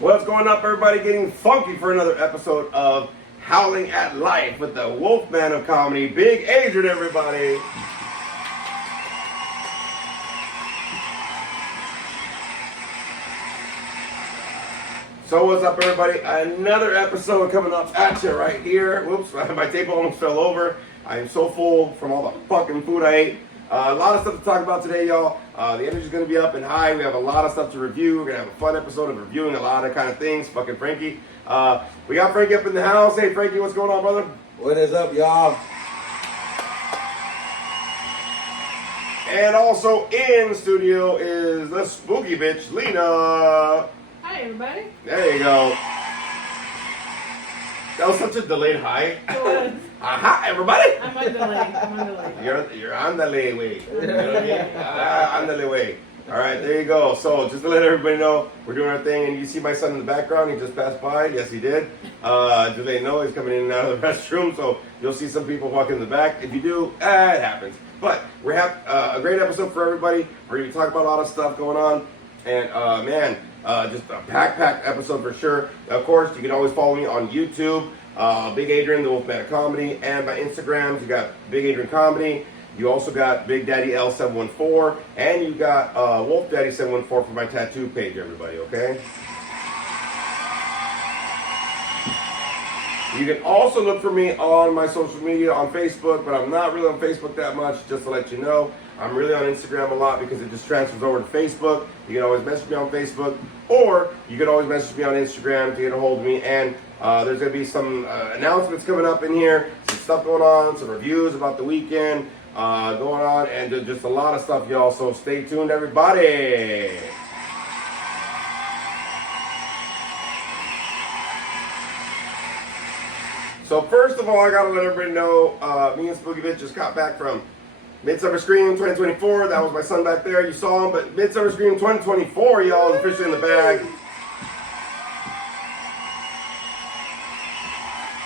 What's going up, everybody? Getting funky for another episode of Howling at Life with the Wolfman of Comedy, Big Adrian, everybody. So what's up, everybody? Another episode coming up at you right here. Whoops, my table almost fell over. I am so full from all the fucking food I ate. A lot of stuff to talk about today, y'all. The energy's going to be up and high. We have a lot of stuff to review. We're going to have a fun episode of reviewing a lot of kind of things. Fucking Frankie. We got Frankie up in the house. Hey, Frankie, what's going on, brother? What is up, y'all? And also in studio is the spooky bitch, Lena. Hi, everybody. There you go. That was such a delayed hi. It was. Hi, everybody. I'm on delay. You're on the way. You know what I mean? On the way. All right, there you go. So just to let everybody know, we're doing our thing, and you see my son in the background. He just passed by. Yes, he did. Do they know he's coming in and out of the restroom? So you'll see some people walking in the back. If you do, it happens. But we have a great episode for everybody. We're going to talk about a lot of stuff going on, and just a packed episode for sure. Of course, you can always follow me on YouTube. Big Adrian, the Wolfman of Comedy, and my Instagrams, you got Big Adrian Comedy. You also got Big Daddy L714, and you got Wolf Daddy 714 for my tattoo page, everybody, okay? You can also look for me on my social media on Facebook, but I'm not really on Facebook that much, just to let you know. I'm really on Instagram a lot because it just transfers over to Facebook. You can always message me on Facebook, or you can always message me on Instagram to get a hold of me. And there's going to be some announcements coming up in here, some stuff going on, some reviews about the weekend going on, and just a lot of stuff, y'all. So stay tuned, everybody. So first of all, I got to let everybody know, me and Spooky Bitch just got back from Midsomer Scream 2024. That was my son back there. You saw him. But Midsomer Scream 2024, y'all, is officially in the bag.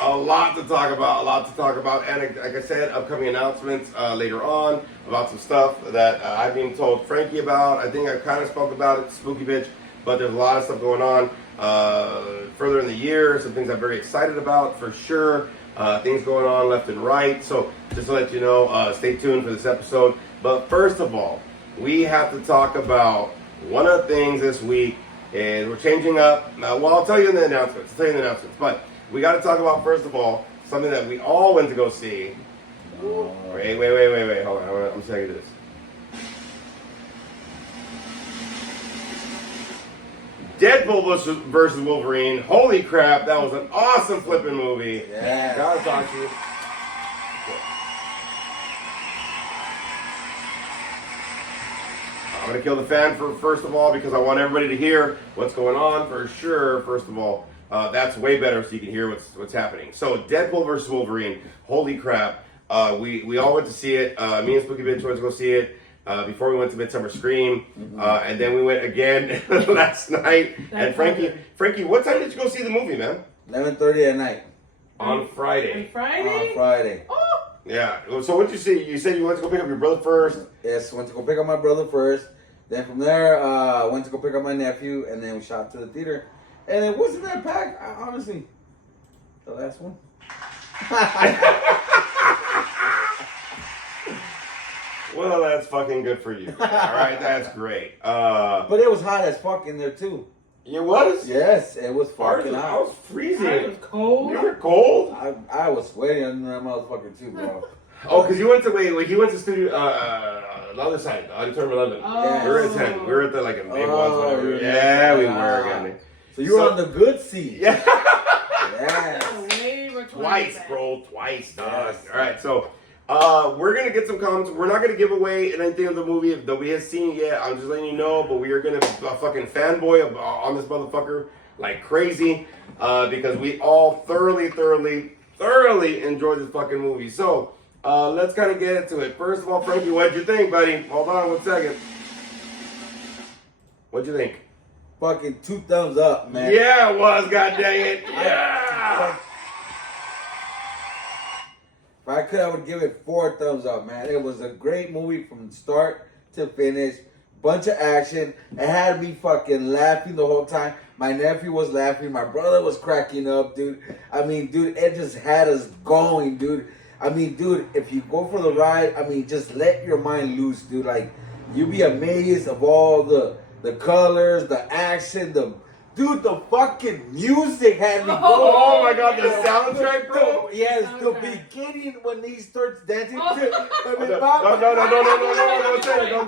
A lot to talk about. And like I said, upcoming announcements later on about some stuff that I've been told Frankie about. I think I kind of spoke about it, Spooky Bitch. But there's a lot of stuff going on further in the year. Some things I'm very excited about, for sure. Things going on left and right. So just to let you know, stay tuned for this episode. But first of all, we have to talk about one of the things this week is we're changing up. Well, I'll tell you in the announcements. But we got to talk about, first of all, something that we all went to go see. Wait. Hold on. I'm saying this. Deadpool versus Wolverine. Holy crap, that was an awesome flipping movie. Yeah. Gotta talk to you. I'm gonna kill the fan first of all, because I want everybody to hear what's going on for sure. First of all, that's way better so you can hear what's happening. So Deadpool versus Wolverine. Holy crap. We all went to see it. Me and Spooky Bitch went to go see it. Before we went to Midsomer Scream, and then we went again last night. And Frankie, what time did you go see the movie, man? 11:30 at night. On Friday. On Friday? On Friday. Oh! Yeah. So what'd you see? You said you went to go pick up your brother first. Yes, went to go pick up my brother first. Then from there, went to go pick up my nephew, and then we shot to the theater. And it wasn't that packed, honestly. The last one. Well, that's fucking good for you. All right, that's great. But it was hot as fuck in there too. It was? Yes, it was fucking I hot. was freezing. It was cold. You were cold? I was sweating under that motherfucker too, bro. Oh, because you went to he went to studio the other side, Auditorium 11. Oh. We were at 10. We were at the like a big ones, whatever. Yeah, we were again. So you were on the good seat. Yeah. Yes. Twice, bro. Twice, dog. Yes. All right, so we're gonna get some comments. We're not gonna give away anything of the movie that we have seen yet. I'm just letting you know, but we are gonna fucking fanboy on this motherfucker like crazy because we all thoroughly enjoyed this fucking movie. So let's kind of get into it. First of all, Frankie, what'd you think, buddy? Hold on 1 second. What'd you think? Fucking 2 thumbs up, man. Yeah, it was. God dang it. Yeah. If I could, I would give it 4 thumbs up, man. It was a great movie from start to finish. bunch of action. It had me fucking laughing the whole time. My nephew was laughing. My brother was cracking up, dude. I mean, dude, it just had us going, dude. I mean, dude, if you go for the ride, I mean, just let your mind loose, dude. Like, you'll be amazed of all the colors, the action, Dude, the fucking music had me going. Oh my god, the soundtrack, bro. Yes, the Soundtrack. beginning when he starts dancing. Oh. I mean, No,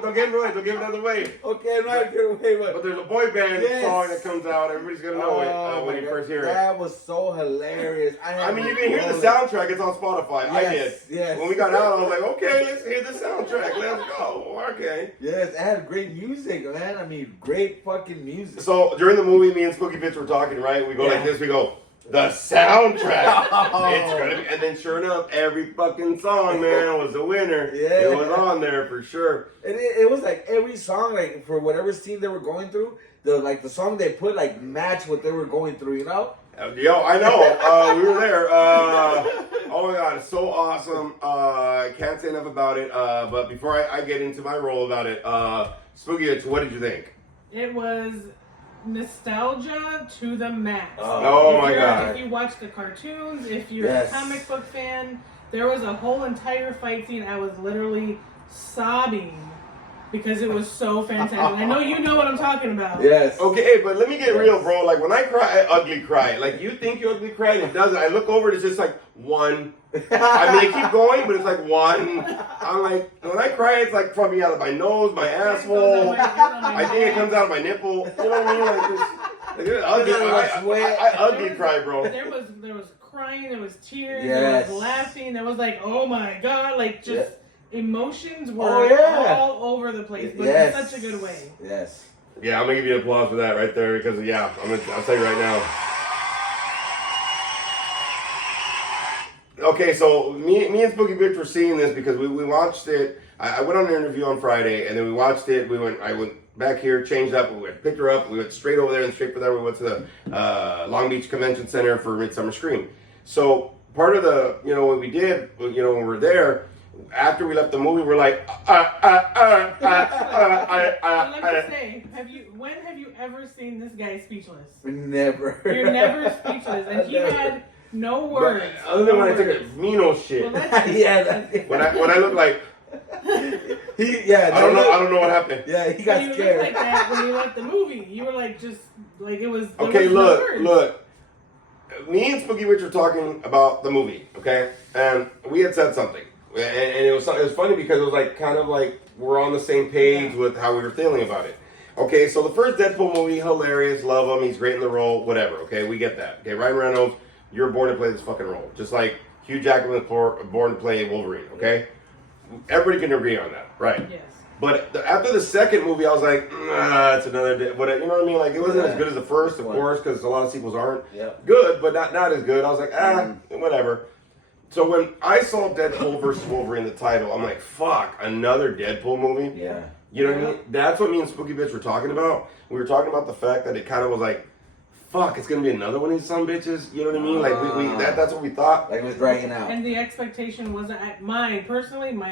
don't give it away. Don't give it another way. Okay, I'm not gonna wait, But there's a boy band Yes. song that comes out. Everybody's gonna know it when you first hear it. That was so hilarious. I mean, you can hear the soundtrack. It's on Spotify. I did. Yes. When we got out, I was like, okay, let's hear the soundtrack. Let's go. Okay. Yes, it had great music, man. I mean, great fucking music. So during the movie, me and Spooky Bitch were talking, right? We go like this. We go, the soundtrack. It's gonna be, and then sure enough, every fucking song, man, was a winner. Yeah. It was on there for sure. It was like every song, like for whatever scene they were going through, the song they put like matched what they were going through, you know? Yo, I know. We were there. Oh my god, it's so awesome. I can't say enough about it. But before I get into my role about it, Spooky Bitch, what did you think? It was nostalgia to the max. Oh my god. If you watch the cartoons, if you're Yes. a comic book fan, there was a whole entire fight scene. I was literally sobbing because it was so fantastic. I know you know what I'm talking about. Yes. Okay, but let me get real, bro. Like when I cry, I ugly cry. Like you think you ugly cry, and it doesn't. I look over, it's just like one. I mean, I keep going, but it's like one. I'm like, when I cry, it's like coming out of my nose, my asshole. I think it comes out of my nipple. You know what I mean? Like it's ugly. I ugly cry, bro. There was crying, there was tears, Yes. there was laughing, there was like, oh my god, like just emotions were Oh, yeah. all over the place, but Yes. in such a good way. Yes. Yeah, I'm gonna give you an applause for that right there because I'll tell you right now. Okay, so me and Spooky Bitch were seeing this because we watched it. I went on an interview on Friday, and then we watched it. I went back here, changed up, we picked her up, we went straight over there, and straight from there we went to the Long Beach Convention Center for Midsomer Scream. So part of the, what we did, when we were there, after we left the movie, we're like, Let me say, when have you ever seen this guy speechless? Never. You're never speechless, and he had no words. Other than no when I took words. a Mino shit. Well, that's When I look like, I I don't know what happened. Yeah, he So got you scared. looked like that when you left the movie. You were like, just like it was. there Okay, was no words. look. Me and Spooky Witch were talking about the movie, okay, and we had said something, and it was funny because it was like kind of like we're on the same page with how we were feeling about it. Okay, so the first Deadpool movie, hilarious, love him, he's great in the role, whatever. Okay, we get that. Okay, Ryan Reynolds, you're born to play this fucking role, just like Hugh Jackman was born to play Wolverine. Okay, everybody can agree on that, right? Yes. But after the second movie, I was like, it's another. But you know what I mean? Like it wasn't as good as the first, of course, because a lot of sequels aren't good, but not as good. I was like, whatever. So when I saw Deadpool versus Wolverine, the title, I'm like, fuck, another Deadpool movie. Yeah. You know what I mean? That's what me and Spooky Bitch were talking about. We were talking about the fact that it kind of was like, fuck, it's gonna be another one of these some bitches. You know what I mean? Like that's what we thought. Like it was dragging out. And the expectation wasn't my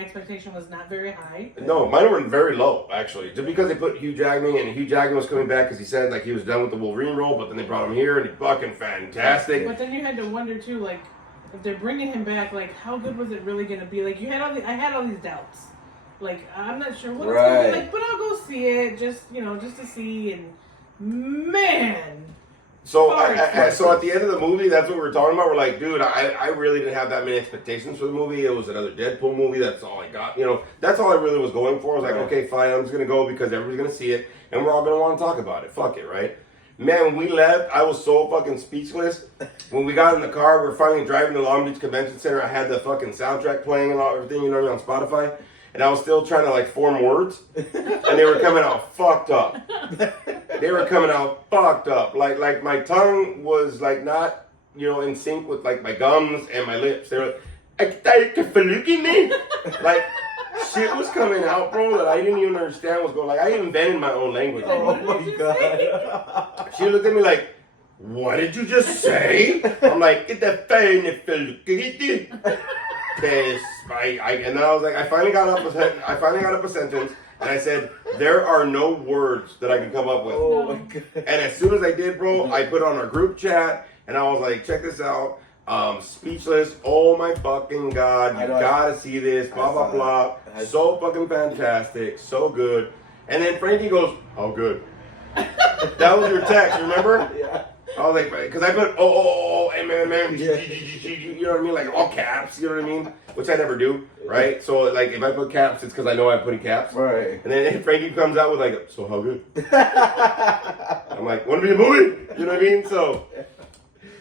expectation was not very high. No, mine were very low, actually. Just because they put Hugh Jackman, and Hugh Jackman was coming back because he said like he was done with the Wolverine role, but then they brought him here and he's fucking fantastic. But then you had to wonder too, like if they're bringing him back, like how good was it really gonna be? Like I had all these doubts. Like I'm not sure what it's gonna be like, but I'll go see it just to see. And man. So so at the end of the movie, that's what we were talking about. We're like, dude, I really didn't have that many expectations for the movie. It was another Deadpool movie. That's all I got. That's all I really was going for. I was like, okay, fine, I'm just gonna go because everybody's gonna see it, and we're all gonna want to talk about it. Fuck it, right? Man, when we left, I was so fucking speechless. When we got in the car, we were finally driving to Long Beach Convention Center. I had the fucking soundtrack playing and everything, on Spotify. And I was still trying to like form words. And they were coming out fucked up. They were coming out fucked up. Like my tongue was like not, in sync with like my gums and my lips. They were like, shit was coming out, bro, that I didn't even understand what was going on. Like I invented my own language. Oh my god. She looked at me like, what did you just say? I'm like, it's a phone. And then I was like, I finally got up a sentence, and I said, there are no words that I can come up with. Oh my God. And as soon as I did, bro, I put on our group chat, and I was like, check this out. Speechless. Oh my fucking God. You gotta see this. Blah, blah, blah. So fucking fantastic. So good. And then Frankie goes, how good? That was your text, remember? Yeah. I was like, because I put, man, you know what I mean? Like all caps, you know what I mean? Which I never do, right? So like if I put caps, it's because I know I'm putting caps. Right. And then Frankie comes out with like, so how good? I'm like, want to be a movie? You know what I mean? So,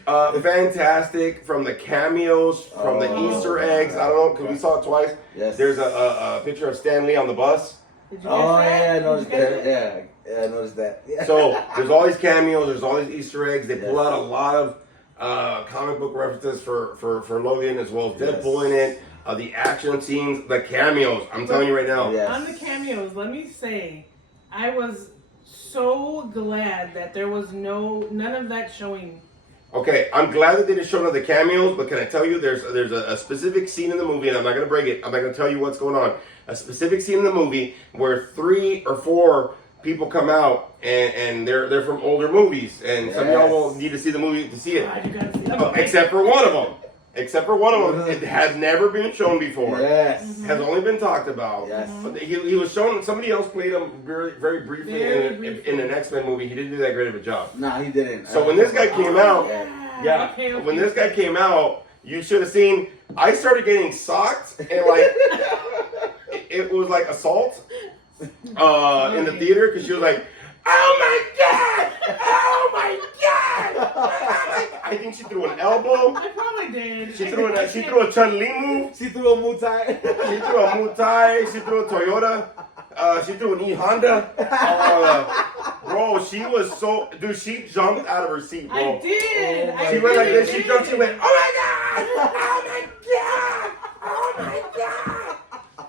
fantastic from the cameos, from the Easter eggs. I don't know, because we saw it twice. Yes. There's a picture of Stan Lee on the bus. Did you Oh catch yeah, I that? noticed Did you catch that. it? Yeah, I noticed that. Yeah. So there's all these cameos, there's all these Easter eggs. They pull out a lot of comic book references for Logan, as well as Deadpool in it. The action scenes, the cameos. I'm telling you right now. Yes. On the cameos, let me say, I was so glad that there was none of that showing. Okay, I'm glad that they didn't show none of the cameos, but can I tell you, there's a specific scene in the movie, and I'm not going to break it. I'm not going to tell you what's going on. A specific scene in the movie where 3 or 4 people come out, and they're from older movies, and some of y'all will need to see the movie to see it. God, you gotta see that. Except for one of them. It has never been shown before. Yes. Has only been talked about. Yes. But he was shown. Somebody else played him very briefly in an X-Men movie. He didn't do that great of a job. Nah, he didn't. So when this guy came out, Okay. when this guy came out, you should have seen. I started getting socked and like it was like assault in the theater because she was like, "Oh my God! Oh my God!" I think she threw an elbow. I probably did. She threw a Chun-Li move. She threw a Muay Thai. She threw a Muay Thai. She threw a Toyota. She threw an E-Honda. Bro, she was so... Dude, she jumped out of her seat, bro. I did. She went like this. She jumped. She went, oh my God! Oh my God! Oh my God!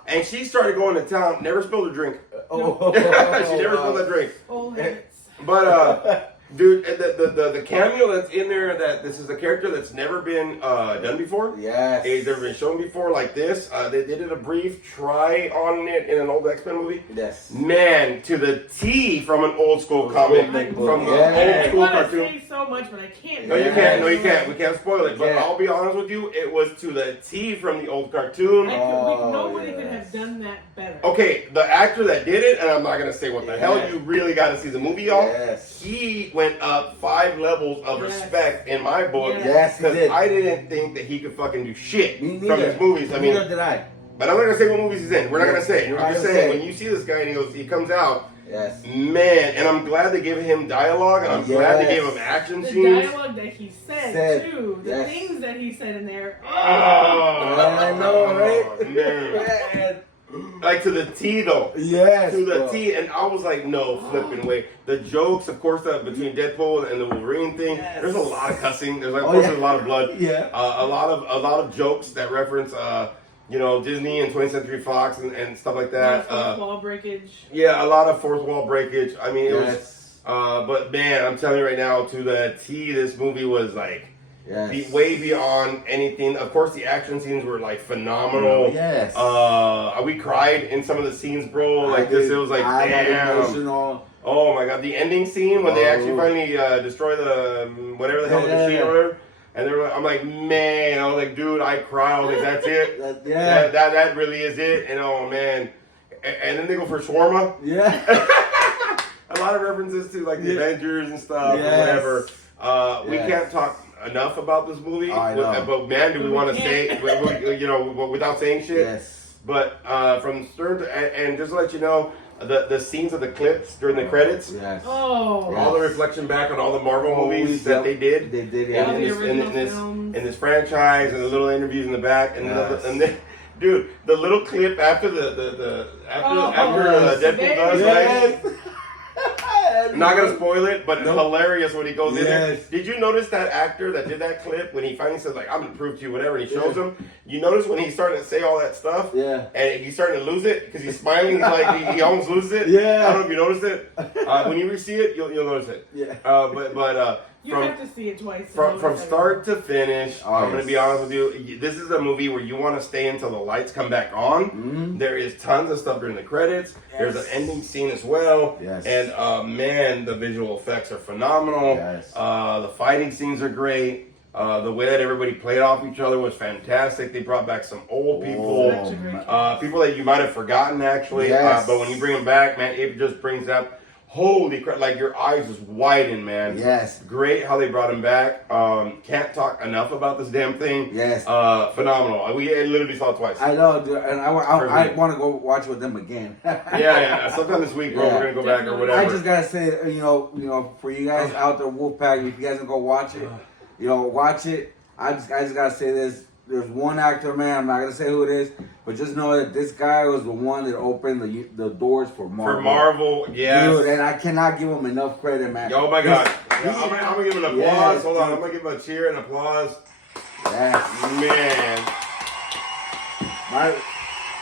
And she started going to town. Never spilled a drink. She never spilled a drink. Old habits. But, dude, the cameo that's in there, that this is a character that's never been done before. Yes. It's never been shown before like this. They did a brief try on it in an old X-Men movie. Yes. Man, to the T from an old school comic. From an old school I want to cartoon. say so much, but I can't. No, you can't. No, you can't. We can't spoil it. But I'll be honest with you, it was to the T from the old cartoon. Nobody could have done that better. Okay, the actor that did it, and I'm not gonna say what the hell. You really got to see the movie, y'all. Yes. He went up 5 levels of respect in my book. Yes, he because did. I didn't think that he could fucking do shit Me from neither. his movies. I mean, Neither did I. but I'm not gonna say what movies he's in. We're not gonna say. We're I'm not just gonna saying say. when you see this guy and he comes out. Yes. Man, and I'm glad they gave him dialogue, and I'm glad they gave him action The scenes. dialogue that he said too, the things that he said in there. Oh, I know, right? Man. Like to the T though. Yes. To the T, and I was like, no flipping way. The jokes, of course, between Deadpool and the Wolverine thing. Yes. There's a lot of cussing. There's there's a lot of blood. Yeah. A lot of jokes that reference Disney and 20th Century Fox and stuff like that. Fourth wall breakage. Yeah, a lot of fourth wall breakage. I mean, it was. But man, I'm telling you right now, to the T, this movie was like. Yes. Way beyond anything. Of course, the action scenes were like phenomenal. Yes. We cried in some of the scenes, bro. Like this, it was like damn. Oh my god, the ending scene when they actually finally destroy the whatever the hell the machine or whatever. And I'm like, man, I was like, dude, I cried. I was like, that's it. That really is it. And oh man, and then they go for shawarma. Yeah. A lot of references to like the Avengers and stuff or whatever. We can't talk enough about this movie, but man, do we want to say, without saying shit. Yes. But from stern to, and just to let you know, the scenes of the clips during the credits. Yes. Oh. All the reflection back on all the Marvel movies that they did. They did. Yeah. In this franchise, and the little interviews in the back, and and then. Dude, the little clip after after Deadpool does, right? I'm not gonna spoil it, but hilarious when he goes in there. Did you notice that actor that did that clip when he finally says like, "I'm gonna prove to you whatever," and he shows him? You notice when he's starting to say all that stuff, and he's starting to lose it because he's smiling, like he almost loses it. Yeah. I don't know if you noticed it. When you see it, you'll notice it. Yeah. But You have to see it twice. From start to finish, I'm going to be honest with you. This is a movie where you want to stay until the lights come back on. Mm-hmm. There is tons of stuff during the credits. Yes. There's an ending scene as well. Yes. And man, the visual effects are phenomenal. Yes. The fighting scenes are great. The way that everybody played off each other was fantastic. They brought back some old people. People that you might have forgotten, actually. Yes. But when you bring them back, man, it just brings up, holy crap, like your eyes just widen, man. Yes. Great how they brought him back. Can't talk enough about this damn thing. Yes. Phenomenal. We literally saw it twice. I know, dude, and I want to go watch it with them again. yeah. Sometime this week, bro, we're going to go back or whatever. I just got to say, you know, for you guys out there, Wolfpack, if you guys don't go watch it, watch it. I just got to say this. There's one actor, man, I'm not going to say who it is, but just know that this guy was the one that opened the doors for Marvel. For Marvel, yes. Dude, and I cannot give him enough credit, man. Oh my God. I'm going to give him an applause. Yes, Hold on, dude. I'm going to give him a cheer and applause. Yes. Man.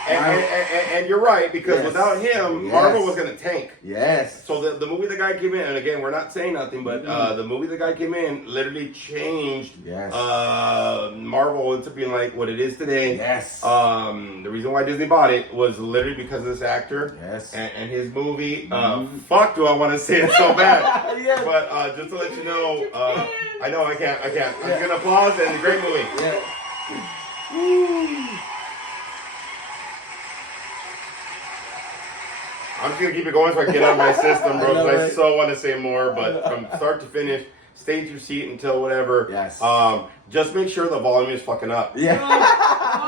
And you're right, because without him, Marvel was going to tank. Yes. So the movie the guy came in, and again, we're not saying nothing, but the movie the guy came in literally changed Marvel into being like what it is today. Yes. The reason why Disney bought it was literally because of this actor and his movie. Fuck, do I want to say it so bad? Yes. But just to let you know, I know I can't. I'm just going to applause, and it's a great movie. Yeah. I'm just gonna keep it going so I can get out of my system, bro. I I so want to say more, but from start to finish, stay at your seat until whatever. Yes. Just make sure the volume is fucking up. Yeah.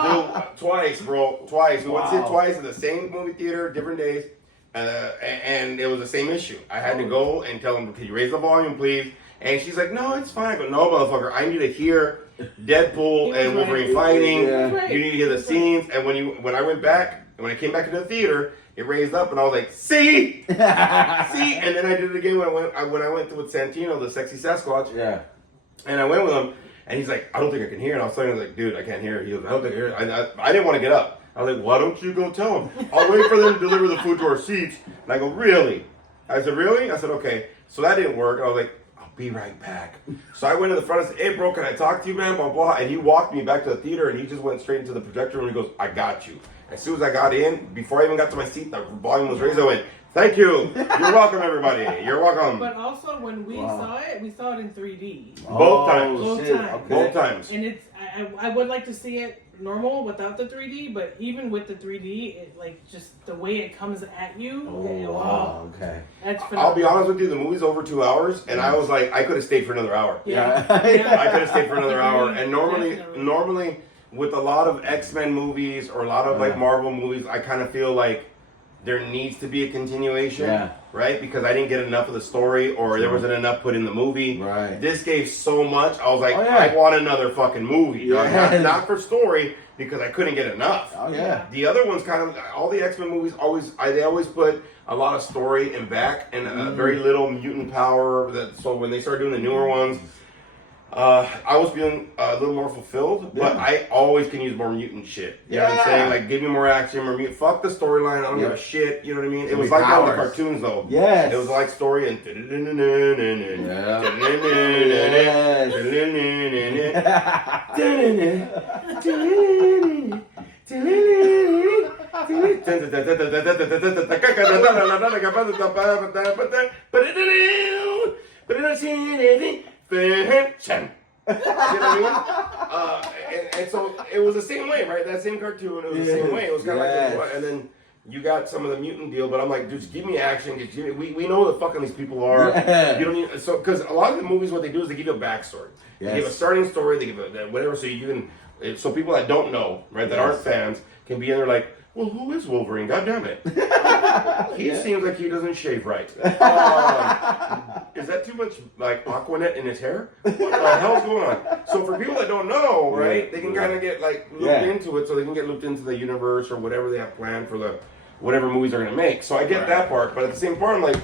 Dude, twice, bro. Twice. We went to see it twice in the same movie theater, different days, and it was the same issue. I had to go and tell them, "Can you raise the volume, please?" And she's like, "No, it's fine." I go, "No, motherfucker. I need to hear Deadpool and Wolverine fighting. Yeah. You need to hear the scenes." And when I went back, when I came back into the theater, it raised up, and I was like, "See, see." And then I did it again when I went with Santino, the sexy Sasquatch. Yeah. And I went with him, and he's like, "I don't think I can hear." And I was telling him, like, "Dude, I can't hear." He goes, "I don't think I hear." I didn't want to get up. I was like, "Why don't you go tell him? I'll wait for them to deliver the food to our seats." And I go, "Really?" I said, "Really?" I said, "Okay." So that didn't work. I was like, "I'll be right back." So I went to the front and said, "Hey, bro, can I talk to you, man?" Blah, blah. And he walked me back to the theater, and he just went straight into the projector room. And he goes, "I got you." As soon as I got in, before I even got to my seat, the volume was raised. I went, "Thank you. You're welcome, everybody. You're welcome." But also, when we saw it in 3D. Both times. Both shit. times. Okay. Both times. And it's I would like to see it normal without the 3D, but even with the 3D, it like just the way it comes at you. Okay. That's phenomenal. I'll be honest with you, the movie's over 2 hours, and I was like, I could have stayed for another hour. Yeah. I could have stayed for another hour. And Definitely. normally, with a lot of X-Men movies or a lot of like Marvel movies, I kind of feel like there needs to be a continuation, right? Because I didn't get enough of the story, or there wasn't enough put in the movie. Right. This gave so much. I was like, I want another fucking movie. Not for story, because I couldn't get enough. Oh yeah. The other ones kind of, all the X-Men movies they always put a lot of story in back and very little mutant power. So when they started doing the newer ones, I was feeling a little more fulfilled, but I always can use more mutant shit. You know what I'm saying? Like, give me more action, more mutant. Fuck the storyline. I don't give a shit. You know what I mean? It was like one of the cartoons, though. Yes. It was like story and. You know what I mean? And so it was the same way, right? That same cartoon, it was the same way. It was kind of like, and then you got some of the mutant deal, but I'm like, dude, just give me action. We know the fucking these people are. You don't need, so because a lot of the movies, what they do is they give you a backstory. They give a starting story. They give a whatever, so you can. So people that don't know, right, that aren't fans, can be in there like, well, who is Wolverine? God damn it. He seems like he doesn't shave right. Is that too much like Aquanet in his hair? What the hell's going on? So for people that don't know, right, they can kind of get like looped into it, so they can get looped into the universe or whatever they have planned for the whatever movies they're gonna make. So I get that part, but at the same part, I'm like,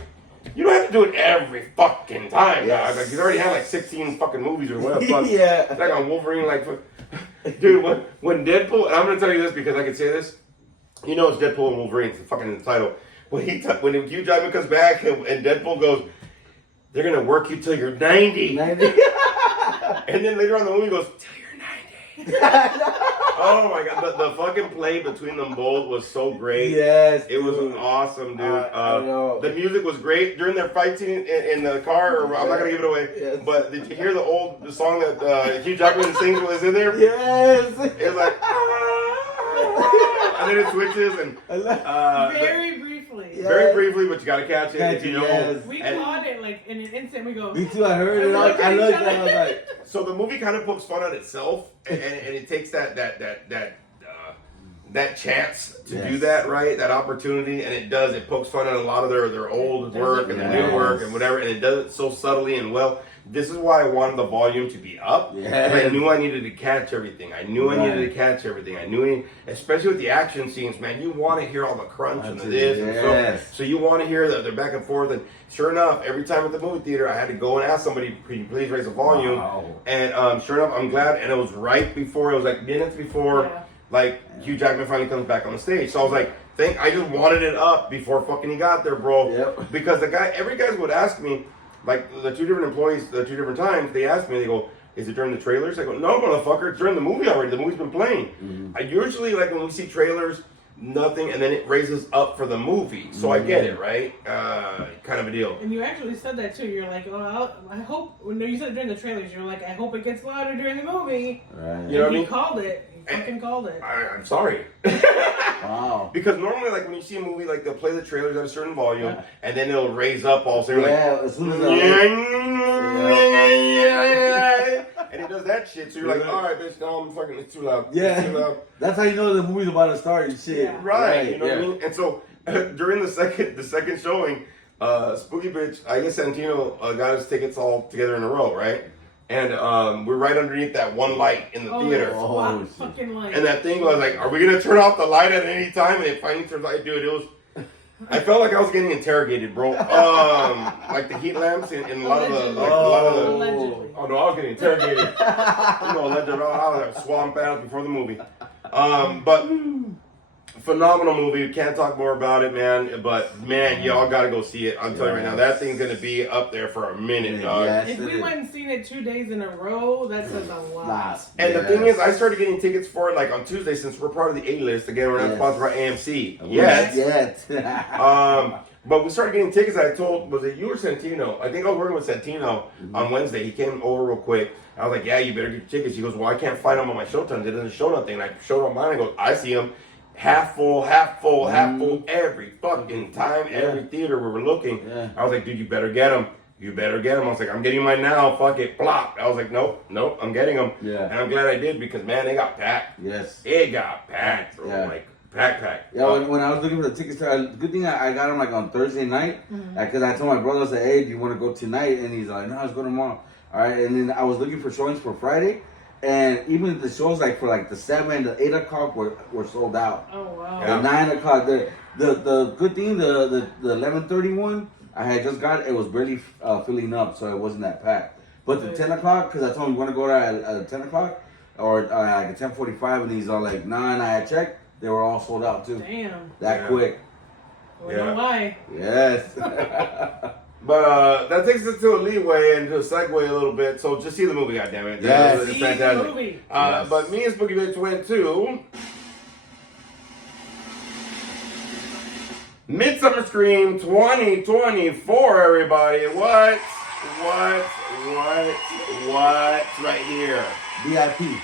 you don't have to do it every fucking time. Dog. Like, you already have like 16 fucking movies or whatever. It's like on Wolverine, like, dude, when Deadpool, and I'm gonna tell you this because I can say this. You know it's Deadpool and Wolverine. It's fucking in the title. When Hugh Jackman comes back and Deadpool goes, they're gonna work you till you're 90. 90. And then later on in the movie, he goes, till you're 90. Oh my god, the fucking play between them both was so great. Yes, it was dude. awesome, dude. I know. The music was great during their fight scene in the car. Or I'm not gonna give it away. Yes. But did you hear the song that Hugh Jackman sings was in there? Yes. It was like, and then it switches and very briefly. Yeah. very briefly, but you gotta catch it if you know. Yes. We And- caught it like in an instant. We go. Me too. I heard it. I looked at it. I was like, So the movie kind of pokes fun at itself, and it takes that chance to do Yes. that, right? That opportunity, and it does. It pokes fun at a lot of their old work and the new Yes. work and whatever, and it does it so subtly and well. This is why I wanted the volume to be up. Yes. I knew I needed to catch everything. I knew I Right. needed to catch everything. I knew, especially with the action scenes, man, you want to hear all the crunch and the this and Yes. so you want to hear the back and forth. And sure enough, every time at the movie theater, I had to go and ask somebody, "Can you please raise the volume?" Wow. And sure enough, I'm glad. And it was right before. It was like minutes before, Yeah. like Hugh Jackman finally comes back on the stage. So I was like, I just wanted it up before fucking he got there, bro. Yep. Because every guy would ask me, like the two different employees, the two different times, they asked me, they go, "Is it during the trailers?" I go, "No, motherfucker, it's during the movie already. The movie's been playing." Mm-hmm. I usually, like when we see trailers, nothing, and then it raises up for the movie. So I get it, right? Kind of a deal. And you actually said that too. You're like, "Oh, I hope." No, you said it during the trailers. You're like, "I hope it gets louder during the movie." Right. You know what I And mean? he called it. He fucking called it. I'm sorry. Wow. Because normally, like when you see a movie, like they'll play the trailers at a certain volume, and then it'll raise up all. So you're Yeah, like, as soon as and it does that shit. So you're like, all right, bitch, no, I'm fucking, it's too loud. Yeah. It's too loud. That's how you know the movie's about to start and shit. Yeah. Right. You know what I yeah. mean? And so during the second showing, Spooky Bitch, I guess Santino got his tickets all together in a row, right? And we're right underneath that one light in the theater. That's Oh, wow, shit. fucking light. And that thing was like, are we gonna turn off the light at any time? And it finally turns out, dude, it was. I felt like I was getting interrogated, bro. Like the heat lamps in a lot of the, like, a lot of the. Allegedly. Oh no, I was getting interrogated. Allegedly, I was swamp battles before the movie. But phenomenal movie. Can't talk more about it, man. But man, y'all gotta go see it. I'm telling you right now, that thing's gonna be up there for a minute, dog. Yes. If we went and seen it 2 days in a row, that says a lot. And the thing is, I started getting tickets for it like on Tuesday since we're part of the A-list. Again, we're not Yes. sponsored by AMC. Yes. Yes. But we started getting tickets. I told, was it you or Santino? I think I was working with Santino on Wednesday. He came over real quick. I was like, yeah, you better get your tickets. He goes, well, I can't find them on my Showtime. It doesn't show nothing. And I showed on mine. I go, I see them. Half full, half full, half full every fucking time, every theater we were looking. Yeah. I was like, dude, you better get them. You better get them. I was like, I'm getting mine now. Fuck it. Plop. I was like, nope, I'm getting them. Yeah. And I'm glad I did because, man, they got packed. Yes. It got packed, bro. Yeah. Like, packed. Yeah, when I was looking for the tickets, good thing I got them like on Thursday night. Because I told my brother, I said, hey, do you want to go tonight? And he's like, no, let's go tomorrow. All right. And then I was looking for showings for Friday. And even the shows like for like the 7, the 8 o'clock were sold out. Oh wow. Yeah. The 9 o'clock, the good thing, the 11:30 one, I had just got it was barely filling up, so it wasn't that packed. But the 10 o'clock, because I told him you want to go there at 10 o'clock or like at 10:45, and he's all like, nah, and I had checked, they were all sold out too. Damn. That Yeah. quick. We know why. Yes. But that takes us to a leeway and to a segue a little bit. So just see the movie, goddammit. Yes. It's See the fantastic. movie. Yes. But me and Spooky Bitch went to Midsomer Scream 2024, everybody. What? Right here. VIP.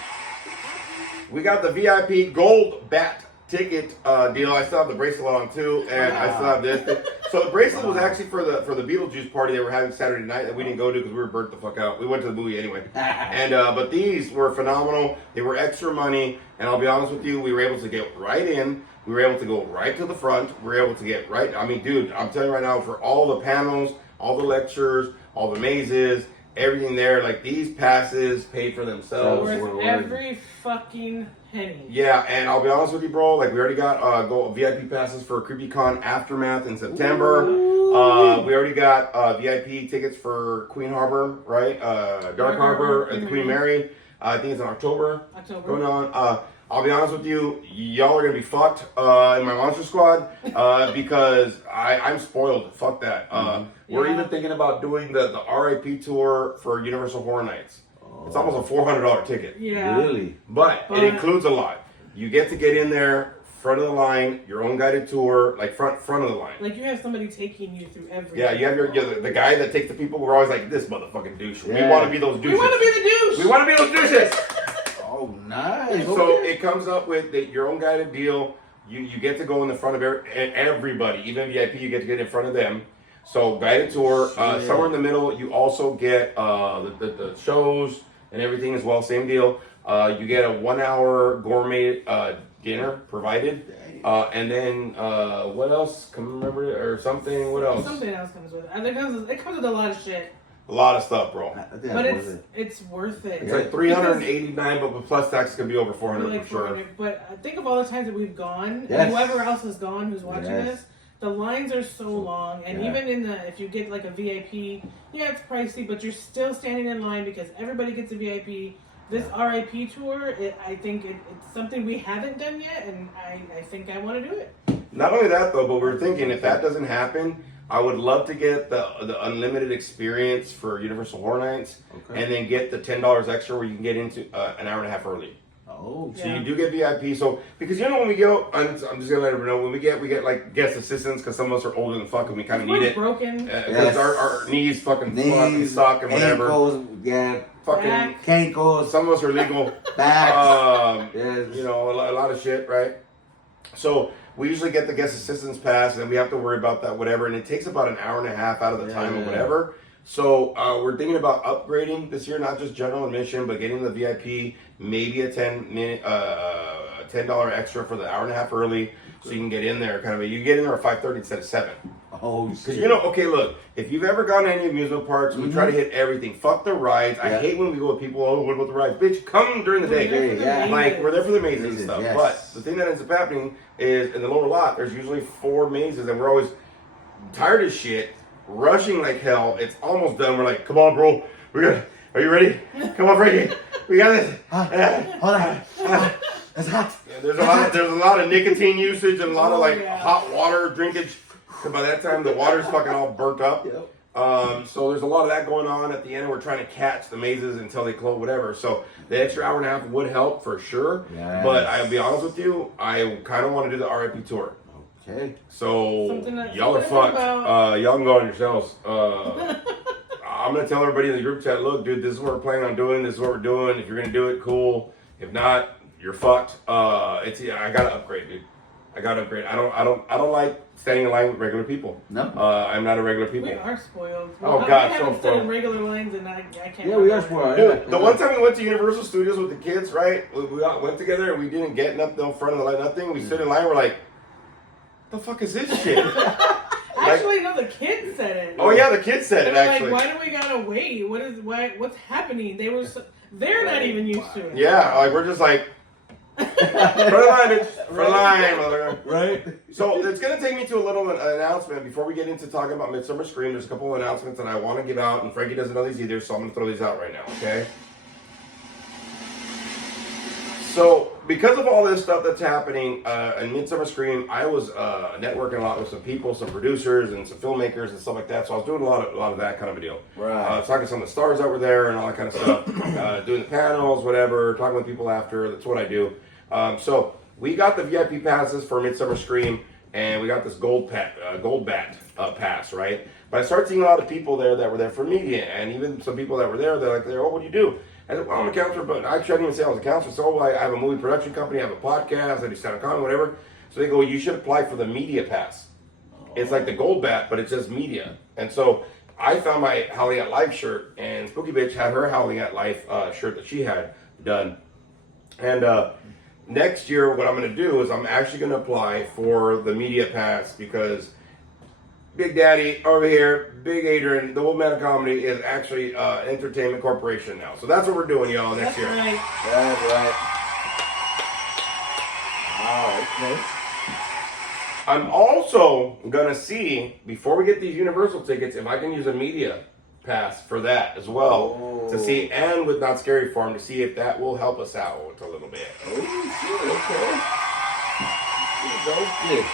We got the VIP Gold Bat ticket deal. I still have the bracelet on too, and I still have this. So the bracelet was actually for the Beetlejuice party they were having Saturday night that we didn't go to because we were burnt the fuck out. We went to the movie anyway. And but these were phenomenal. They were extra money, and I'll be honest with you, we were able to get right in. We were able to go right to the front. We were able to get right. I mean, dude, I'm telling you right now, for all the panels, all the lectures, all the mazes, everything there, like these passes paid for themselves. Worth every fucking penny. Yeah, and I'll be honest with you, bro. Like, we already got VIP passes for CreepyCon Aftermath in September. We already got VIP tickets for Queen Harbor, right? Dark Harbor at the Queen Mary. I think it's in October. Going on. I'll be honest with you, y'all are gonna be fucked in my Monster Squad because I'm spoiled. Fuck that. We're even thinking about doing the RIP tour for Universal Horror Nights. It's almost a $400 ticket. Yeah. Really? But it includes a lot. You get to get in there, front of the line, your own guided tour, like front of the line. Like you have somebody taking you through everything. Yeah, you have the guy that takes the people. We're always like, this motherfucking douche. Yeah. We want to be those douches. We want to be the douche. We want to be those douches. Oh, nice. So it comes up with your own guided deal. You get to go in the front of everybody. Even VIP, you get to get in front of them. So guided tour. Somewhere in the middle, you also get the shows and everything as well. Same deal. You get a 1 hour gourmet dinner provided. And then what else? Can remember it or something? What else? Something else comes with it. It comes with a lot of shit. A lot of stuff, bro. But it's worth it. It's like $389, but with plus tax, it's gonna be over $400 like for sure. 400. But think of all the times that we've gone, Yes. and whoever else is gone who's watching Yes. this. The lines are so long, and even if you get like a VIP, yeah, it's pricey, but you're still standing in line because everybody gets a VIP. This RIP tour, I think it's something we haven't done yet, and I think I want to do it. Not only that though, but we're thinking if that doesn't happen, I would love to get the unlimited experience for Universal Horror Nights, and then get the $10 extra where you can get into an hour and a half early. Oh, so you do get VIP. So because when we go, I'm just gonna let everyone know when we get like guest assistants because some of us are older than fuck and we kind of need it. Broken. Because our knees fucking suck and whatever. Ankles, fucking cankles. Some of us are legal. Backs. You know, a lot of shit, right? So we usually get the guest assistance pass, and we have to worry about that, whatever. And it takes about an hour and a half out of the time or whatever. So we're thinking about upgrading this year, not just general admission, but getting the VIP, maybe a $10 extra for the hour and a half early, so you can get in there. You get in there at 5:30 instead of 7. Oh, because okay, look, if you've ever gone to any amusement parks, we try to hit everything. Fuck the rides. I hate when we go with people. Oh, what about the rides? Bitch, come during the day. Like we're there for the mazes and stuff. Yes. But the thing that ends up happening is in the lower lot, there's usually 4 mazes, and we're always tired as shit. Rushing like hell. It's almost done. We're like, come on, bro. Are you ready? Come on, Frankie. We got this. Hold on. It's hot. Yeah, there's a lot of nicotine usage and a lot of hot water drinkage. So by that time, the water's fucking all burnt up. So there's a lot of that going on at the end. We're trying to catch the mazes until they close, whatever. So the extra hour and a half would help for sure. Yes. But I'll be honest with you, I kind of want to do the RIP tour. Okay. So y'all are fucked. Y'all can go on yourselves. I'm gonna tell everybody in the group chat, look, dude, this is what we're planning on doing. This is what we're doing. If you're gonna do it, cool. If not, you're fucked. I gotta upgrade, dude. I gotta upgrade. I don't like standing in line with regular people. No. I'm not a regular people. We are spoiled. Oh God, so spoiled. Stood in regular lines, and I can't. Yeah, we are spoiled. Dude, the one time we went to Universal Studios with the kids, right? We all went together and we didn't get nothing in front of the line, nothing. We stood in line. We're like, the fuck is this shit? Actually, no, the kids said it. Oh yeah, the kids said it. Actually, why do we gotta wait? What's happening? They're not even used to it. Yeah, we're just like. Front line, bitch. Front line, right? So it's gonna take me to a little announcement before we get into talking about Midsomer Scream. There's a couple of announcements that I want to give out, and Frankie doesn't know these either, so I'm gonna throw these out right now. Okay. So because of all this stuff that's happening in Midsomer Scream, I was networking a lot with some people, some producers, and some filmmakers and stuff like that. So I was doing a lot of that kind of a deal. Right. Talking to some of the stars that were there and all that kind of stuff. Doing the panels, whatever. Talking with people after. That's what I do. So we got the VIP passes for Midsomer Scream, and we got this gold bat pass, right? But I started seeing a lot of people there that were there for media, and even some people that were there. They're like, "Oh, what do you do?" I said, "Well, I'm a counselor, but actually I didn't even say I was a counselor. So I have a movie production company, I have a podcast, I do stand-up comedy, whatever." So they go, "You should apply for the media pass." It's like the gold bat, but it's just media. And so I found my Howling at Life shirt, and Spooky Bitch had her Howling at Life shirt that she had done, and next year, what I'm going to do is I'm actually going to apply for the media pass because Big Daddy over here, Big Adrian, the old man of comedy, is actually Entertainment Corporation now. So that's what we're doing, y'all, next year. Right. That's right. Wow, okay. I'm also going to see, before we get these Universal tickets, if I can use a media pass for that as well Oh. to see, and with Not Scary Farm to see if that will help us out a little bit. Oh shit! Okay. Dope.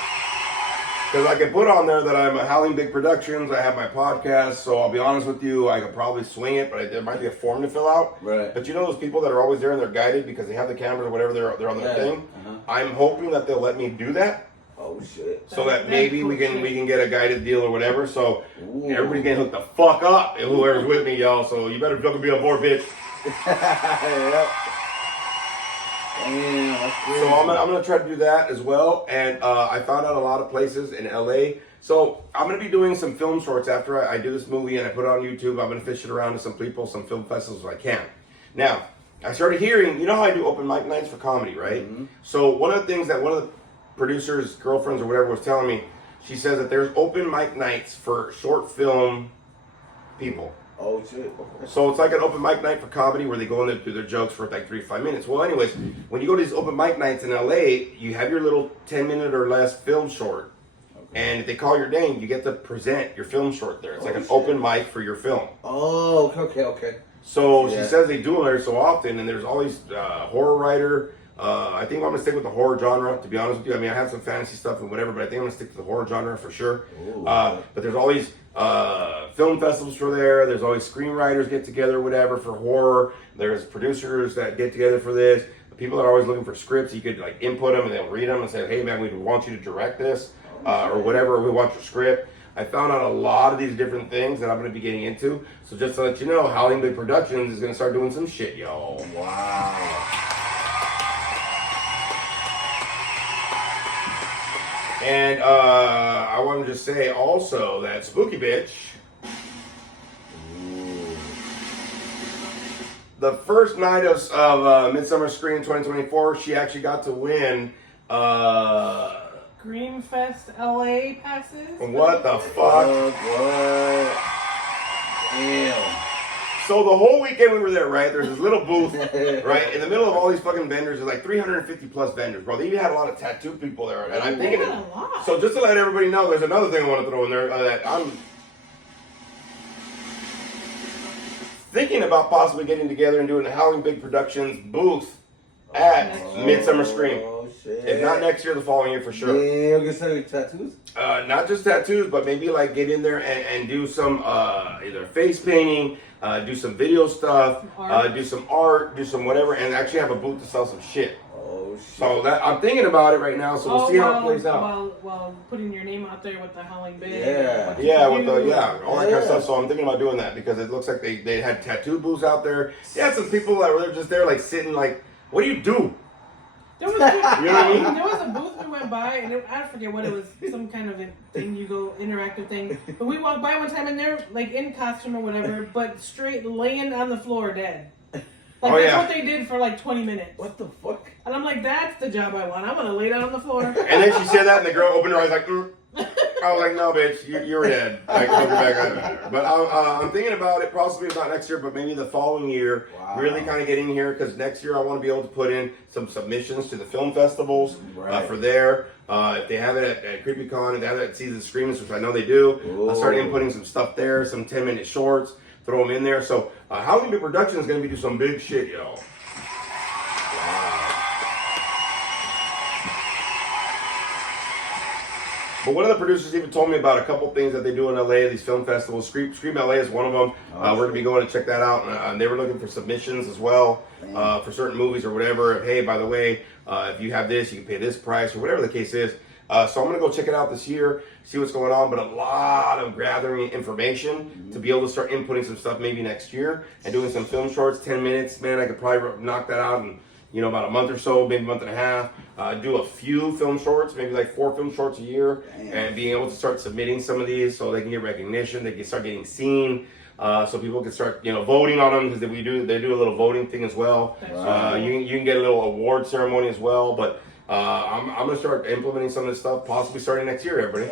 Because I can put on there that I'm a Howling Big Productions. I have my podcast, so I'll be honest with you, I could probably swing it, but there might be a form to fill out. Right. But you know those people that are always there and they're guided because they have the cameras or whatever, they're on their thing. I'm hoping that they'll let me do that. Oh shit! So that maybe we can get a guided deal or whatever. So Ooh. everybody's getting hooked the fuck up, and whoever's with me, y'all. So you better fucking be on board, bitch. Yep. Damn, that's crazy. So I'm gonna try to do that as well. And I found out a lot of places in LA. So I'm gonna be doing some film shorts after I do this movie and I put it on YouTube. I'm gonna fish it around to some people, some film festivals if I can. Now, I started hearing, you know how I do open mic nights for comedy, right? Mm-hmm. So one of the things that one of the producers, girlfriends or whatever was telling me, she says that there's open mic nights for short film people. Oh shit! Okay. So it's like an open mic night for comedy where they go in there and do their jokes for like 3 to 5 minutes. Well, anyways, when you go to these open mic nights in LA, you have your little 10-minute or less film short. Okay. And if they call your name, you get to present your film short there. It's like an shit. open mic for your film. Oh, okay. So Yeah. she says they do it there so often, and there's always horror writer. I think I'm gonna stick with the horror genre. To be honest with you, I mean I have some fantasy stuff and whatever, but I think I'm gonna stick to the horror genre for sure. Ooh. But there's always film festivals for there. There's always screenwriters get together, whatever, for horror. There's producers that get together for this. People are always looking for scripts. You could like input them and they'll read them and say, "Hey man, we want you to direct this or whatever. We want your script." I found out a lot of these different things that I'm going to be getting into. So just to let you know, Howling Big Productions is going to start doing some shit, y'all. Wow. And I want to just say also that Spooky Bitch, the first night of Midsomer Screen 2024, she actually got to win. Greenfest LA passes. What the fuck? What? Damn. So the whole weekend we were there, right? There's this little booth, right? In the middle of all these fucking vendors, there's like 350 plus vendors, bro. They even had a lot of tattoo people there. And I'm thinking, a lot. so just to let everybody know, there's another thing I want to throw in there that I'm thinking about possibly getting together and doing a Howling Big Productions booth at Midsomer Scream. Oh shit! If not next year, the following year for sure. Yeah, you can sell your tattoos. Not just tattoos, but maybe like get in there and do some either face painting, do some video stuff, do some art, do some whatever, and actually have a booth to sell some shit. Oh shit! So that I'm thinking about it right now. So we'll see how it plays out. While putting your name out there with the Howling Big. Yeah. Yeah, with all that kind of stuff. So I'm thinking about doing that because it looks like they had tattoo booths out there. They had some people that were just there like sitting like, what do you do? There was, You know what I mean? there was a booth we went by, and I forget what it was, some kind of a thing, you go, interactive thing. But we walked by one time, and they're like in costume or whatever, but straight laying on the floor dead. Like that's what they did for like 20 minutes. What the fuck? And I'm like, that's the job I want. I'm gonna lay down on the floor. And then she said that, and the girl opened her eyes like, I was like, no, bitch, you're dead. Like, look back at it. But I'm thinking about it, possibly not next year, but maybe the following year. Wow. Really kind of getting here because next year I want to be able to put in some submissions to the film festivals for there. If they have it at CreepyCon, if they have it at Season of Screamers, which I know they do, I'll start inputting some stuff there, some 10-minute shorts, throw them in there. So Howling Big Productions is going to be doing some big shit, y'all. But one of the producers even told me about a couple things that they do in LA, these film festivals. Scream LA is one of them. We're going to be going to check that out. And they were looking for submissions as well for certain movies or whatever. Hey, by the way, if you have this, you can pay this price or whatever the case is. So I'm going to go check it out this year, see what's going on. But a lot of gathering information to be able to start inputting some stuff maybe next year and doing some film shorts, 10 minutes. Man, I could probably knock that out in about a month or so, maybe a month and a half. Do a few film shorts, maybe like 4 film shorts a year, and being able to start submitting some of these so they can get recognition, they can start getting seen, so people can start voting on them because they do a little voting thing as well. You can get a little award ceremony as well. But I'm gonna start implementing some of this stuff, possibly starting next year, everybody.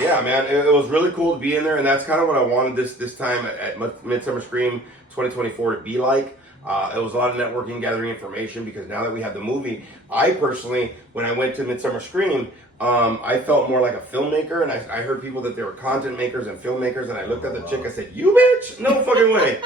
Yeah, man, it was really cool to be in there, and that's kind of what I wanted this time at Midsummer Scream 2024 to be like. It was a lot of networking, gathering information, because now that we have the movie, I personally, when I went to Midsummer Scream, I felt more like a filmmaker, and I heard people that they were content makers and filmmakers, and I looked at the chick, I said, "You bitch, no fucking way."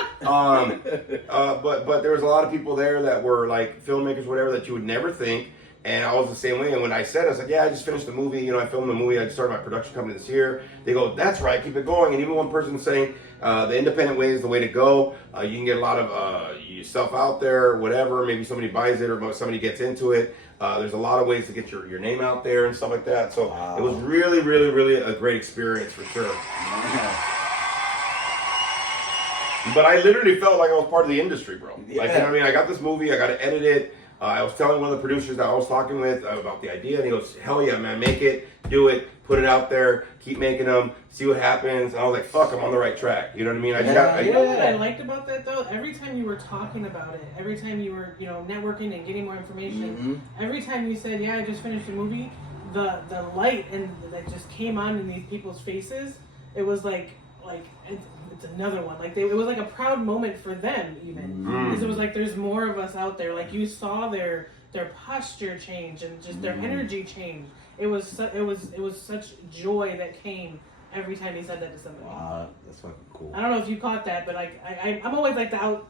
But there was a lot of people there that were like filmmakers, whatever, that you would never think. And I was the same way. And when I said, I was like, yeah, I just finished the movie. You know, I filmed the movie. I just started my production company this year. They go, that's right, keep it going. And even one person saying, the independent way is the way to go. You can get a lot of yourself out there, whatever. Maybe somebody buys it or somebody gets into it. There's a lot of ways to get your name out there and stuff like that. So It was really, really, really a great experience for sure. But I literally felt like I was part of the industry, bro. Yeah. Like, you know what I mean? I got this movie. I got to edit it. I was telling one of the producers that I was talking with about the idea, and he goes, hell yeah, man, make it, do it, put it out there, keep making them, see what happens. And I was like, fuck, I'm on the right track. You know what I mean? You know what I liked about that, though? Every time you were talking about it, every time you were, networking and getting more information, every time you said, yeah, I just finished a movie, the light and that just came on in these people's faces, it was like it's another one. Like it was like a proud moment for them, even because it was like there's more of us out there. Like you saw their posture change and just their energy change. It was such joy that came every time he said that to somebody. Wow, that's fucking cool. I don't know if you caught that, but like I'm always like out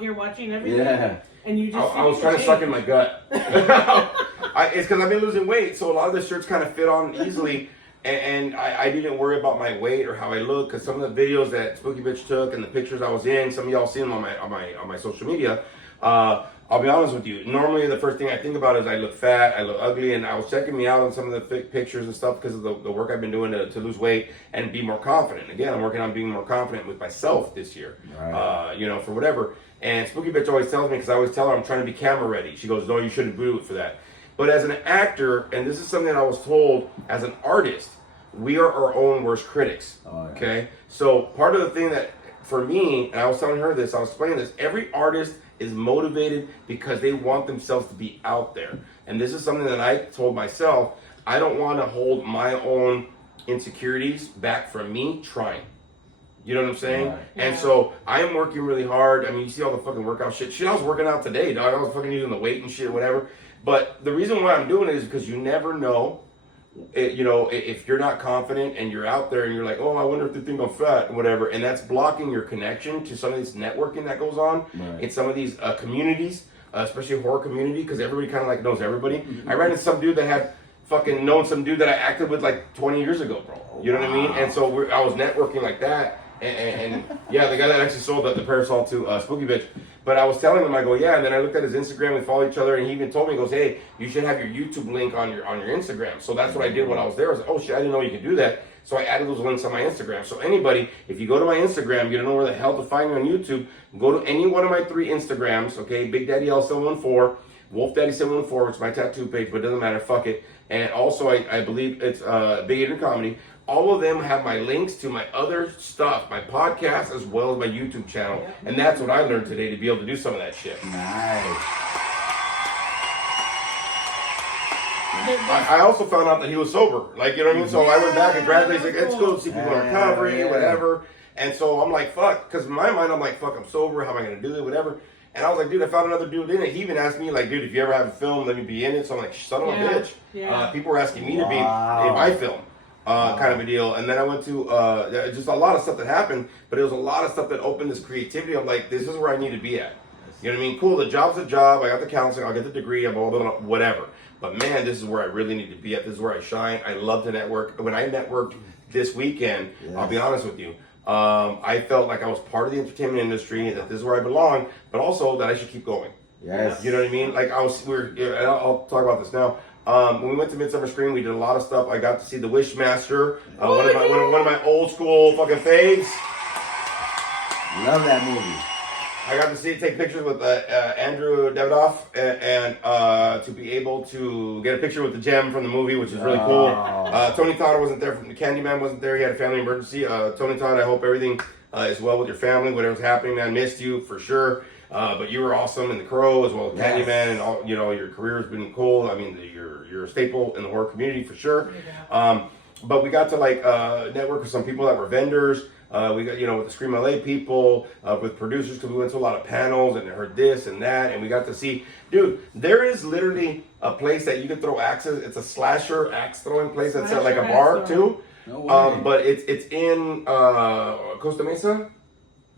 here watching everything. Yeah. And you just I was trying to suck in my gut. It's because I've been losing weight, so a lot of the shirts kind of fit on easily. And I didn't worry about my weight or how I look, because some of the videos that Spooky Bitch took and the pictures I was in, some of y'all seen them on my social media. I'll be honest with you. Normally, the first thing I think about is I look fat, I look ugly, and I was checking me out on some of the pictures and stuff because of the work I've been doing to lose weight and be more confident. Again, I'm working on being more confident with myself this year. Right. For whatever. And Spooky Bitch always tells me, because I always tell her I'm trying to be camera ready. She goes, "No, you shouldn't do it for that." But as an actor, and this is something that I was told as an artist, we are our own worst critics. Okay? So part of the thing that, for me, and I was telling her this, I was explaining this, every artist is motivated because they want themselves to be out there. And this is something that I told myself, I don't want to hold my own insecurities back from me trying. You know what I'm saying? Right. And so I am working really hard. I mean, you see all the fucking workout shit. Shit, I was working out today, dog. I was fucking using the weight and shit, whatever. But the reason why I'm doing it is because you never know, if you're not confident and you're out there and you're like, oh, I wonder if they think I'm fat and whatever, and that's blocking your connection to some of this networking that goes on in some of these communities, especially a horror community, because everybody kind of like knows everybody. I ran into some dude that had fucking known some dude that I acted with like 20 years ago, bro. You know what I mean? And so I was networking like that. And yeah, the guy that actually sold the parasol to Spooky Bitch. But I was telling him, I go, yeah, and then I looked at his Instagram, we follow each other, and he even told me, he goes, hey, you should have your YouTube link on your Instagram. So that's what I did when I was there. I was like, oh shit, I didn't know you could do that. So I added those links on my Instagram. So anybody, if you go to my Instagram, you don't know where the hell to find me on YouTube, go to any one of my 3 Instagrams, okay? Big Daddy L714, Wolf Daddy 714, which is my tattoo page, but it doesn't matter, fuck it. And also, I believe it's Big Adrian Comedy. All of them have my links to my other stuff, my podcast, as well as my YouTube channel. And that's what I learned today, to be able to do some of that shit. Nice. I also found out that he was sober. Like, you know what I mean? So I went back and gradually, he's like, it's cool to see people in recovery, whatever. And so I'm like, fuck. Because in my mind, I'm like, fuck, I'm sober. How am I going to do it? Whatever. And I was like, dude, I found another dude in it. He even asked me, like, dude, if you ever have a film, let me be in it. So I'm like, son of a bitch. Yeah. People were asking me to be in my film. Kind of a deal. And then I went to just a lot of stuff that happened, but it was a lot of stuff that opened this creativity. I'm like, this is where I need to be at. You know what I mean? Cool, the job's a job. I got the counseling, I'll get the degree, I'm all whatever. But man, this is where I really need to be at. This is where I shine. I love to network. When I networked this weekend, I'll be honest with you, I felt like I was part of the entertainment industry, that this is where I belong, but also that I should keep going. Yes. You know what I mean? Like I'll talk about this now. When we went to Midsummer Scream, we did a lot of stuff. I got to see the Wishmaster, one of my old school fucking faves. Love that movie. I got to take pictures with Andrew Davidoff and to be able to get a picture with the gem from the movie, which is really cool. Tony Todd wasn't there. The Candyman wasn't there. He had a family emergency. Tony Todd, I hope everything is well with your family. Whatever's happening, man, missed you for sure. But you were awesome in The Crow as well as Candyman, and all, your career has been cool. I mean, you're a staple in the horror community for sure. but we got to like network with some people that were vendors. We got, with the Scream LA people, with producers, because we went to a lot of panels and heard this and that, and we got to see, dude, there is literally a place that you can throw axes. It's a slasher axe throwing place that's at like a bar too. No way. But it's in Costa Mesa.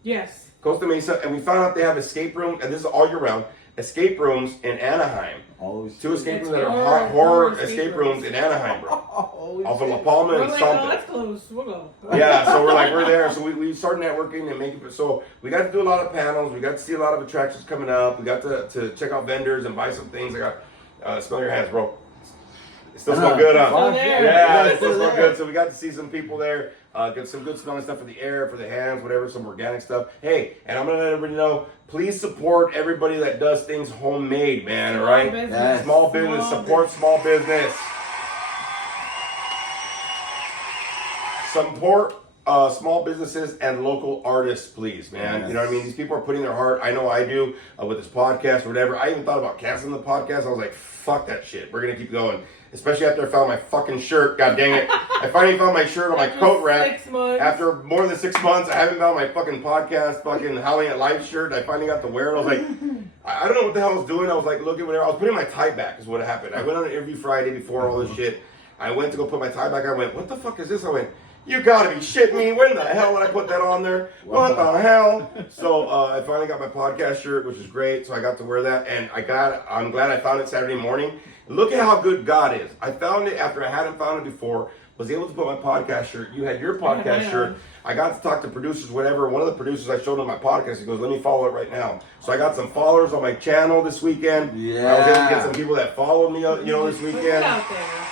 Yes. Costa Mesa, and we found out they have escape rooms, and this is all year round. Escape rooms in Anaheim. Always 2 escape rooms that Horror- are horror horror escape rooms in Anaheim, bro. Holy Off of La shit. Palma We're and like, something. oh, that's close. We'll go. Yeah, so we're there. So we started networking and making. So we got to do a lot of panels. We got to see a lot of attractions coming up. We got to check out vendors and buy some things. I got smell your hands, bro. It still smell good, huh? Still there. Yeah, it it's still smell good. So we got to see some people there. Get some good smelling stuff for the air, for the hands, whatever, some organic stuff. Hey, and I'm gonna let everybody know, please support everybody that does things homemade, man. All right, Business. small business, support small business. Support small businesses and local artists, please, man. Yes. You know what I mean? These people are putting their heart. I know I do with this podcast or whatever. I even thought about canceling the podcast. I was like, fuck that shit. We're gonna keep going. Especially after I found my fucking shirt. God dang it. I finally found my shirt on my coat rack. 6 months. After more than 6 months, I haven't found my fucking podcast, fucking Howling at Life shirt. I finally got to wear it. I was like, I don't know what the hell I was doing. I was like, looking, whatever. I was putting my tie back is what happened. I went on an interview Friday before all this shit. I went to go put my tie back. I went, what the fuck is this? I went, you gotta be shitting me. When the hell would I put that on there? What the hell? So I finally got my podcast shirt, which is great. So I got to wear that. And I'm glad I found it Saturday morning. Look at how good God is. I found it after I hadn't found it before. Was able to put my podcast shirt. You had your podcast shirt. I got to talk to producers, whatever. One of the producers I showed him my podcast. He goes, let me follow it right now. So I got some followers on my channel this weekend. Yeah. I was able to get some people that followed me, this Put it weekend. out there.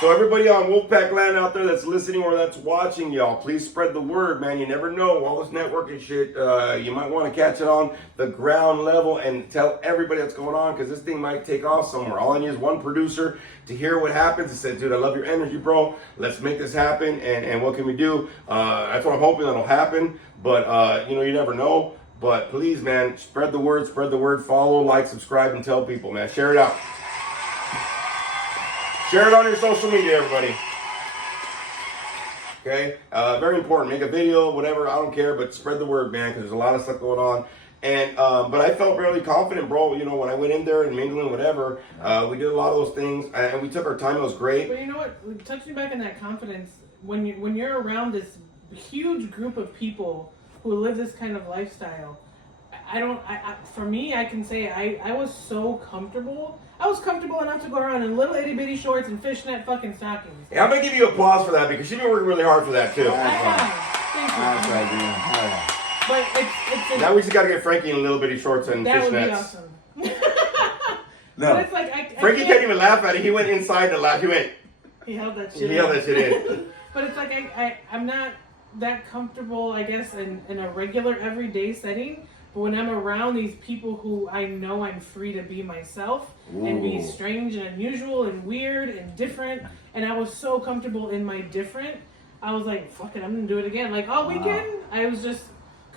So everybody on Wolfpack Land out there that's listening or that's watching, y'all, please spread the word, man. You never know. All this networking shit, you might want to catch it on the ground level and tell everybody what's going on, because this thing might take off somewhere. All I need is one producer to hear what happens and say, dude, I love your energy, bro. Let's make this happen. And what can we do? That's what I'm hoping that'll happen. But, you never know. But please, man, spread the word, follow, like, subscribe, and tell people, man. Share it out. Share it on your social media, everybody. Okay? Very important. Make a video, whatever. I don't care, but spread the word, man, because there's a lot of stuff going on. And but I felt really confident, bro. When I went in there and mingling, whatever, we did a lot of those things, and we took our time. It was great. But you know what? Touching back on that confidence, when you're around this huge group of people who live this kind of lifestyle, for me, I can say I was so comfortable. I was comfortable enough to go around in little itty bitty shorts and fishnet fucking stockings. Yeah, I'm gonna give you applause for that, because you've been working really hard for that too. I have. Thank you. But it's Now we just gotta get Frankie in little bitty shorts and that would be fishnets. awesome. No. But it's like Frankie can't even laugh at it. He went inside to laugh. He went. He held that shit. He held that shit in. But it's like I'm not that comfortable, I guess, in a regular everyday setting. But when I'm around these people who I know I'm free to be myself and be strange and unusual and weird and different, and I was so comfortable in my different, I was like, fuck it, I'm gonna do it again. Like all weekend, I was just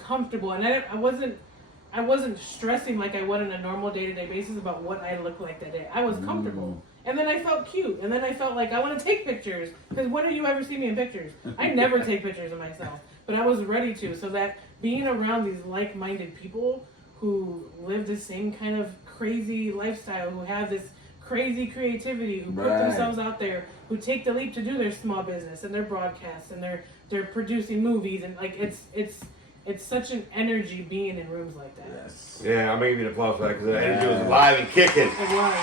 comfortable, and I wasn't stressing like I would on a normal day-to-day basis about what I looked like that day. I was comfortable. And then I felt cute. And then I felt like I want to take pictures. Because when do you ever see me in pictures? I never take pictures of myself. But I was ready to. So that being around these like-minded people who live the same kind of crazy lifestyle, who have this crazy creativity, who put themselves out there, who take the leap to do their small business and their broadcasts and they're producing movies. And like it's such an energy being in rooms like that. Yes. Yeah, I'm gonna give you an applause for that, because the energy was alive and kicking. It was.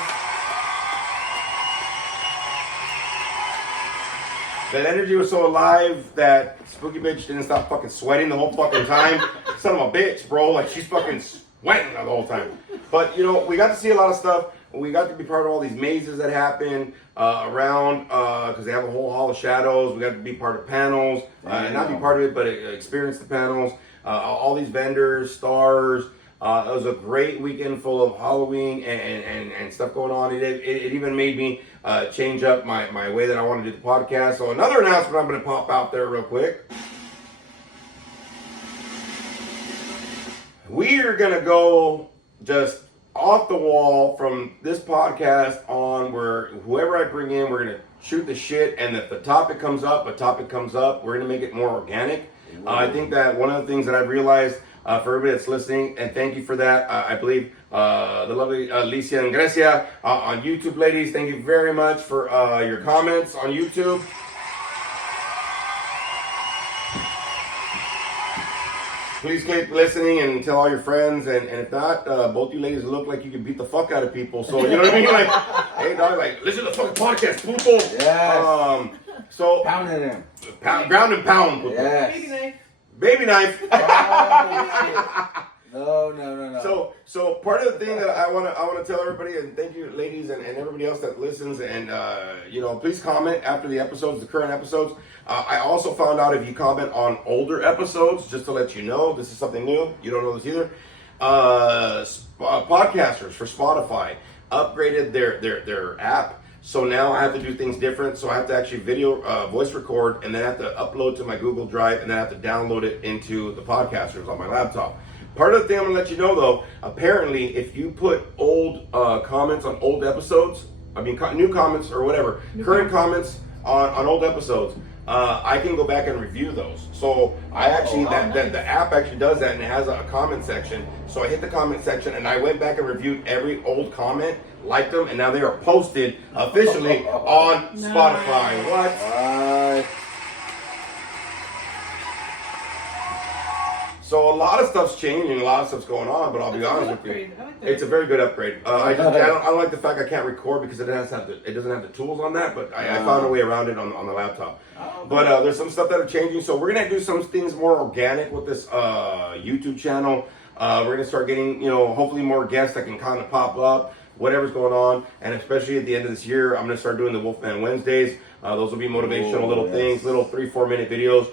That energy was so alive that Spooky Bitch didn't stop fucking sweating the whole fucking time. Son of a bitch, bro. Like, she's fucking sweating the whole time. But, we got to see a lot of stuff. We got to be part of all these mazes that happen around, because they have a whole hall of shadows. We got to be part of panels, and not be part of it, but experience the panels. All these vendors, stars. It was a great weekend full of Halloween and stuff going on. It even made me change up my way that I want to do the podcast. So another announcement I'm going to pop out there real quick. We are going to go just off the wall from this podcast on, where whoever I bring in, we're gonna shoot the shit, and if the topic comes up, we're gonna make it more organic. I think that one of the things that I've realized for everybody that's listening, and thank you for that. I believe the lovely Alicia and Grecia on YouTube, ladies, thank you very much for your comments on YouTube. Please keep listening and tell all your friends, and if not, both you ladies look like you can beat the fuck out of people. So you know what I mean? Like, hey dog, like listen to the fucking podcast, puto. Yes. So Pounding him. Ground and pound. Puto. Yes. Baby knife. Baby knife. No. So part of the thing that I wanna tell everybody, and thank you ladies and everybody else that listens, and please comment after the episodes, the current episodes. I also found out if you comment on older episodes, just to let you know, this is something new. You don't know this either. Podcasters for Spotify upgraded their app. So now I have to do things different. So I have to actually voice record, and then I have to upload to my Google Drive, and then I have to download it into the podcasters on my laptop. Part of the thing I'm gonna let you know though, apparently if you put old comments on old episodes, new comments or whatever, current comments on old episodes, I can go back and review those. So I actually, the app actually does that, and it has a comment section. So I hit the comment section, and I went back and reviewed every old comment, liked them, and now they are posted officially on Spotify. What? So a lot of stuff's changing, a lot of stuff's going on, but I'll be honest with you, it's a very good upgrade. I don't like the fact I can't record because it doesn't have the tools on that, but I found a way around it on the laptop. But there's some stuff that are changing, so we're gonna do some things more organic with this YouTube channel. We're gonna start getting, hopefully more guests that can kind of pop up, whatever's going on, and especially at the end of this year, I'm gonna start doing the Wolfman Wednesdays. Those will be motivational things, little 3-4 minute videos.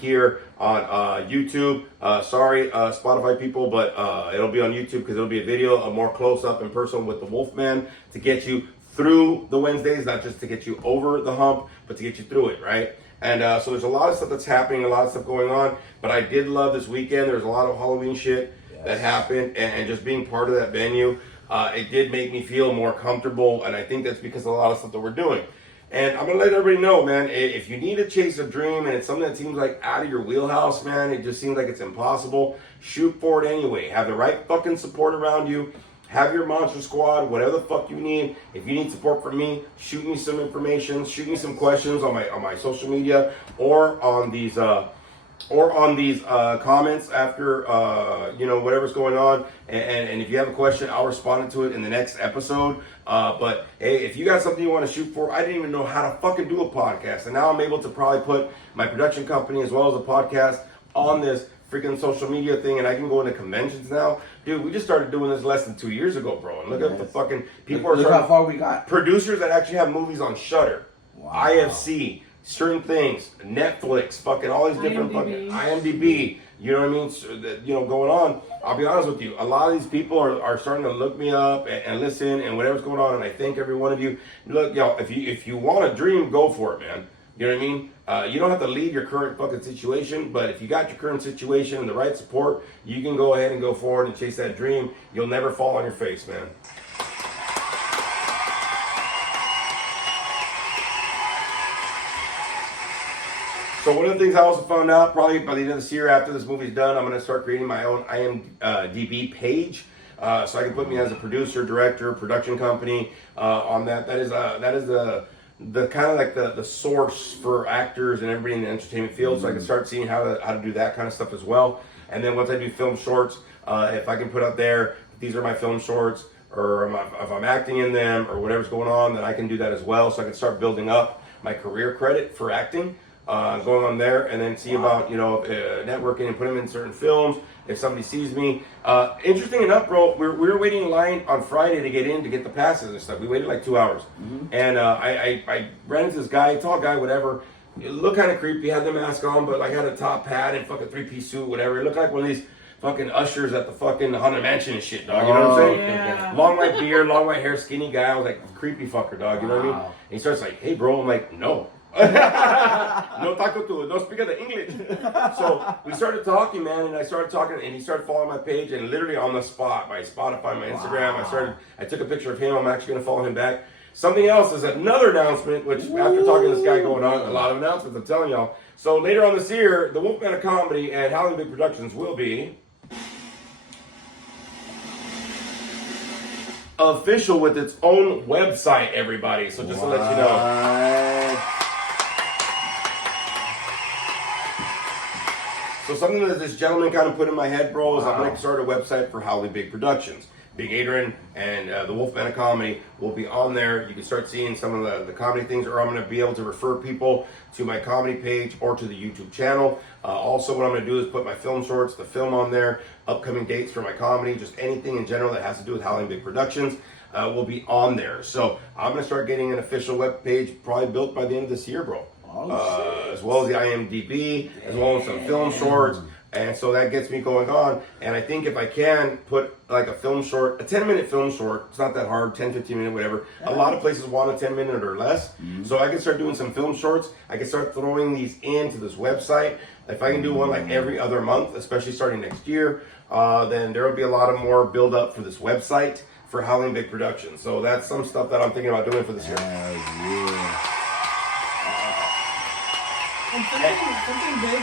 Here on YouTube. Sorry, Spotify people, but it'll be on YouTube because it'll be a video, a more close up in person with the Wolfman to get you through the Wednesdays, not just to get you over the hump, but to get you through it, right? And so there's a lot of stuff that's happening, a lot of stuff going on, but I did love this weekend. There's a lot of Halloween shit that happened, and just being part of that venue, it did make me feel more comfortable, and I think that's because of a lot of stuff that we're doing. And I'm gonna let everybody know, man, if you need to chase a dream and it's something that seems like out of your wheelhouse, man, it just seems like it's impossible, shoot for it anyway. Have the right fucking support around you. Have your monster squad, whatever the fuck you need. If you need support from me, shoot me some information, shoot me some questions on my social media or on these comments after whatever's going on, and if you have a question, I'll respond to it in the next episode. But hey, if you got something you want to shoot for, I didn't even know how to fucking do a podcast, and now I'm able to probably put my production company as well as a podcast on this freaking social media thing, and I can go into conventions now. Dude, we just started doing this less than 2 years ago, bro, and look at the fucking people. Look how far we got. Producers that actually have movies on Shudder, IFC, certain things, Netflix, fucking all these different fucking IMDb, you know what I mean? So going on. I'll be honest with you, a lot of these people are starting to look me up and listen and whatever's going on, and I thank every one of you. Look, if you want a dream, go for it, man. You know what I mean? You don't have to leave your current fucking situation, but if you got your current situation and the right support, you can go ahead and go forward and chase that dream. You'll never fall on your face, man. So one of the things I also found out, probably by the end of this year, after this movie's done, I'm going to start creating my own IMDb page, so I can put me as a producer, director, production company on that. That is the kind of like the source for actors and everybody in the entertainment field, so I can start seeing how to do that kind of stuff as well. And then once I do film shorts, if I can put up there, these are my film shorts, or if I'm acting in them, or whatever's going on, then I can do that as well, so I can start building up my career credit for acting. Going on there, and then see about networking and put them in certain films if somebody sees me. Interesting enough, bro, we were waiting in line on Friday to get the passes and stuff. We waited like 2 hours, and I ran into this guy, tall guy, whatever. It looked kind of creepy. Had the mask on, but like had a top hat and fucking 3-piece suit, whatever. It looked like one of these fucking ushers at the fucking Haunted Mansion and shit, dog. You know what I'm saying? Yeah. Long white beard, long white hair, skinny guy. I was like, creepy fucker, dog. You know what I mean? And he starts like, hey, bro. I'm like, no. No taco tu, no speak the English. So we started talking, man, and I started talking, and he started following my page, and literally on the spot, my Spotify, my Instagram, I took a picture of him. I'm actually gonna follow him back. Something else is another announcement, which after talking to this guy going on, a lot of announcements, I'm telling y'all. So later on this year, the Wolfman of Comedy and Howling Big Productions will be official with its own website, everybody. So just to let you know. So something that this gentleman kind of put in my head, bro, is I'm going to start a website for Howling Big Productions. Big Adrian and the Wolfman of Comedy will be on there. You can start seeing some of the comedy things, or I'm going to be able to refer people to my comedy page or to the YouTube channel. Also, what I'm going to do is put my film shorts, the film on there, upcoming dates for my comedy, just anything in general that has to do with Howling Big Productions will be on there. So I'm going to start getting an official web page probably built by the end of this year, bro. As well as the IMDb, as well as some film shorts. And so that gets me going on. And I think if I can put like a film short, a 10-minute film short, it's not that hard, 10, 15 minute, whatever. A lot of places want a 10-minute or less. So I can start doing some film shorts. I can start throwing these into this website. If I can do one like every other month, especially starting next year, then there will be a lot of more build up for this website for Howling Big Productions. So that's some stuff that I'm thinking about doing for this year. And something big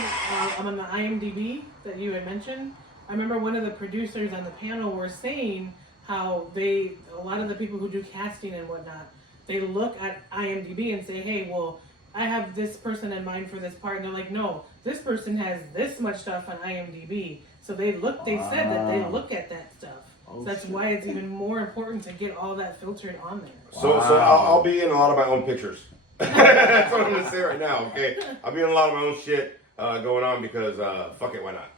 on the IMDb that you had mentioned. I remember one of the producers on the panel were saying how a lot of the people who do casting and whatnot, they look at IMDb and say, hey, well, I have this person in mind for this part. And they're like, no, this person has this much stuff on IMDb. So they said that they look at that stuff. So that's why it's even more important to get all that filtered on there. So I'll be in a lot of my own pictures. That's what I'm gonna say right now, okay? I'll be in a lot of my own shit going on because fuck it, why not?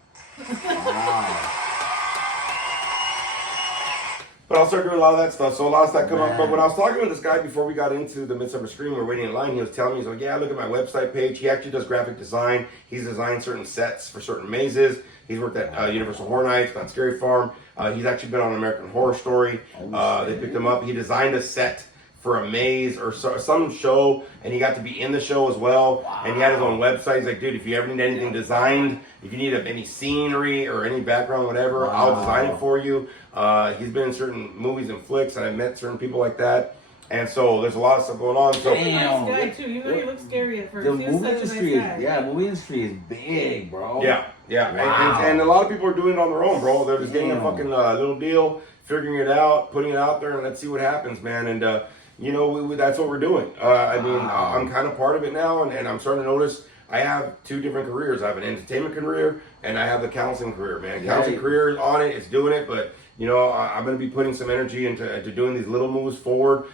But I'll start doing a lot of that stuff. So a lot of stuff come up. But when I was talking with this guy before we got into the Midsomer Scream, we were waiting in line, he was telling me, he's like, yeah, look at my website page. He actually does graphic design. He's designed certain sets for certain mazes. He's worked at Universal Horror Nights, Not Scary Farm. He's actually been on American Horror Story. They picked him up. He designed a set for a maze or some show, and he got to be in the show as well. And he had his own website. He's like, dude, if you ever need anything designed, if you need any scenery or any background, whatever, I'll design it for you. He's been in certain movies and flicks, and I met certain people like that. And so there's a lot of stuff going on. So he's a nice guy too. Even though he looks scary at first, the he's movie such industry a nice guy. movie industry is big, bro. Yeah. Wow. And a lot of people are doing it on their own, bro. They're just getting a fucking little deal, figuring it out, putting it out there, and let's see what happens, man. And you know, that's what we're doing. I mean, I'm kind of part of it now, and I'm starting to notice I have two different careers. I have an entertainment career, and I have the counseling career, man. Counseling career is on it, it's doing it, but, you know, I'm going to be putting some energy into doing these little moves forward,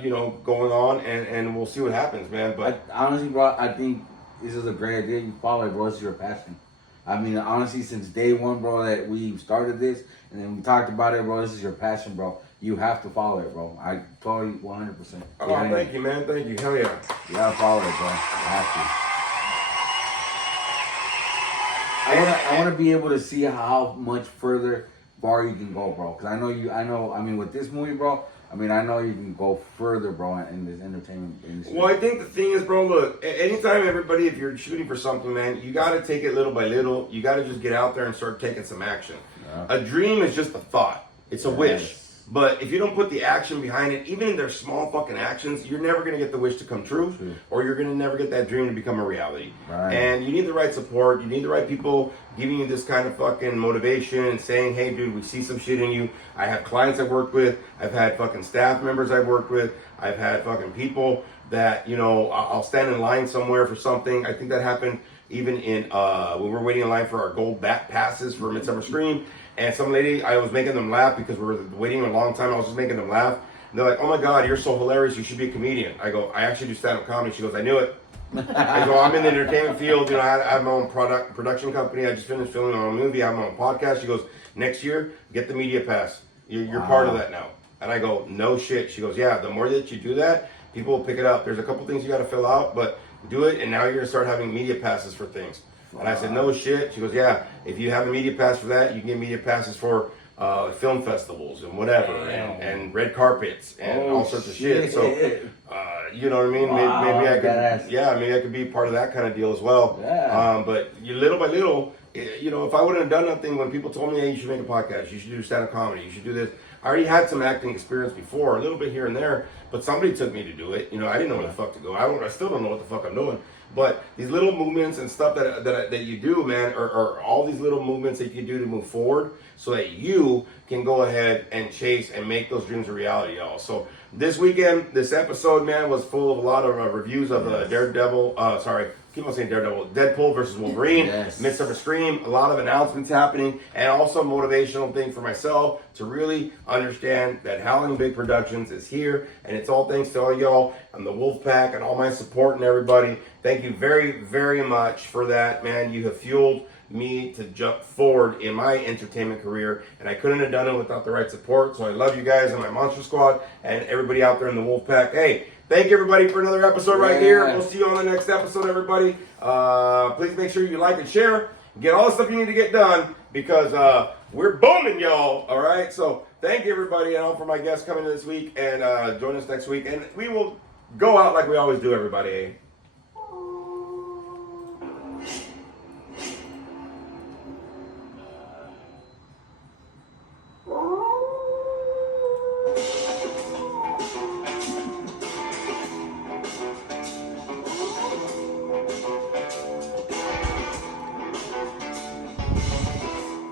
you know, going on, and we'll see what happens, man. But honestly, bro, I think this is a great idea. You follow it, bro. It's your passion. I mean, honestly, since day one, bro, that we started this, and then we talked about it, bro, this is your passion, bro. You have to follow it, bro. I totally 100%. Oh, thank you, man. Thank you. Hell yeah. You gotta follow it, bro. You have to. I want to be able to see how much further bar you can go, bro. Because I mean, with this movie, bro, I mean, I know you can go further, bro, in this entertainment industry. Well, I think the thing is, bro, look, anytime everybody, if you're shooting for something, man, you got to take it little by little. You got to just get out there and start taking some action. Yeah. A dream is just a thought. It's a wish. But if you don't put the action behind it, even in their small fucking actions, you're never going to get the wish to come true, or you're going to never get that dream to become a reality. Right. And you need the right support. You need the right people giving you this kind of fucking motivation and saying, hey, dude, we see some shit in you. I have clients I've worked with. I've had fucking staff members I've worked with. I've had fucking people that, you know, I'll stand in line somewhere for something. I think that happened even in when we're waiting in line for our gold back passes for Midsomer Scream. And some lady, I was making them laugh because we were waiting a long time. I was just making them laugh. And they're like, oh my God, you're so hilarious. You should be a comedian. I go, I actually do stand-up comedy. She goes, I knew it. I go, I'm in the entertainment field. You know, I have my own production company. I just finished filming my own movie. I have my own podcast. She goes, next year, get the media pass. You're part of that now. And I go, no shit. She goes, yeah, the more that you do that, people will pick it up. There's a couple things you got to fill out, but do it. And now you're going to start having media passes for things. And I said, no shit. She goes, yeah, if you have a media pass for that, you can get media passes for film festivals and whatever, and red carpets and all sorts of shit. So, you know what I mean? Wow, maybe I could, badass. maybe I could be part of that kind of deal as well. Yeah. But little by little, you know, if I wouldn't have done nothing when people told me, hey, you should make a podcast, you should do stand-up comedy, you should do this. I already had some acting experience before, a little bit here and there, but somebody took me to do it. You know, I didn't know where the fuck to go. I still don't know what the fuck I'm doing. But these little movements and stuff that you do, man, are all these little movements that you do to move forward so that you can go ahead and chase and make those dreams a reality, y'all. So this weekend, this episode, man, was full of a lot of reviews of Deadpool versus Wolverine, Midsomer Scream, a lot of announcements happening, and also motivational thing for myself to really understand that Howling Big Productions is here, and it's all thanks to all y'all and the Wolfpack and all my support and everybody. Thank you very, very much for that, man. You have fueled me to jump forward in my entertainment career, and I couldn't have done it without the right support. So I love you guys and my Monster Squad and everybody out there in the Wolfpack. Hey, thank you everybody for another episode right here. We'll see you on the next episode, everybody. Please make sure you like and share. Get all the stuff you need to get done because we're booming, y'all. All right. So thank you everybody, and all for my guests coming in this week, and join us next week, and we will go out like we always do, everybody.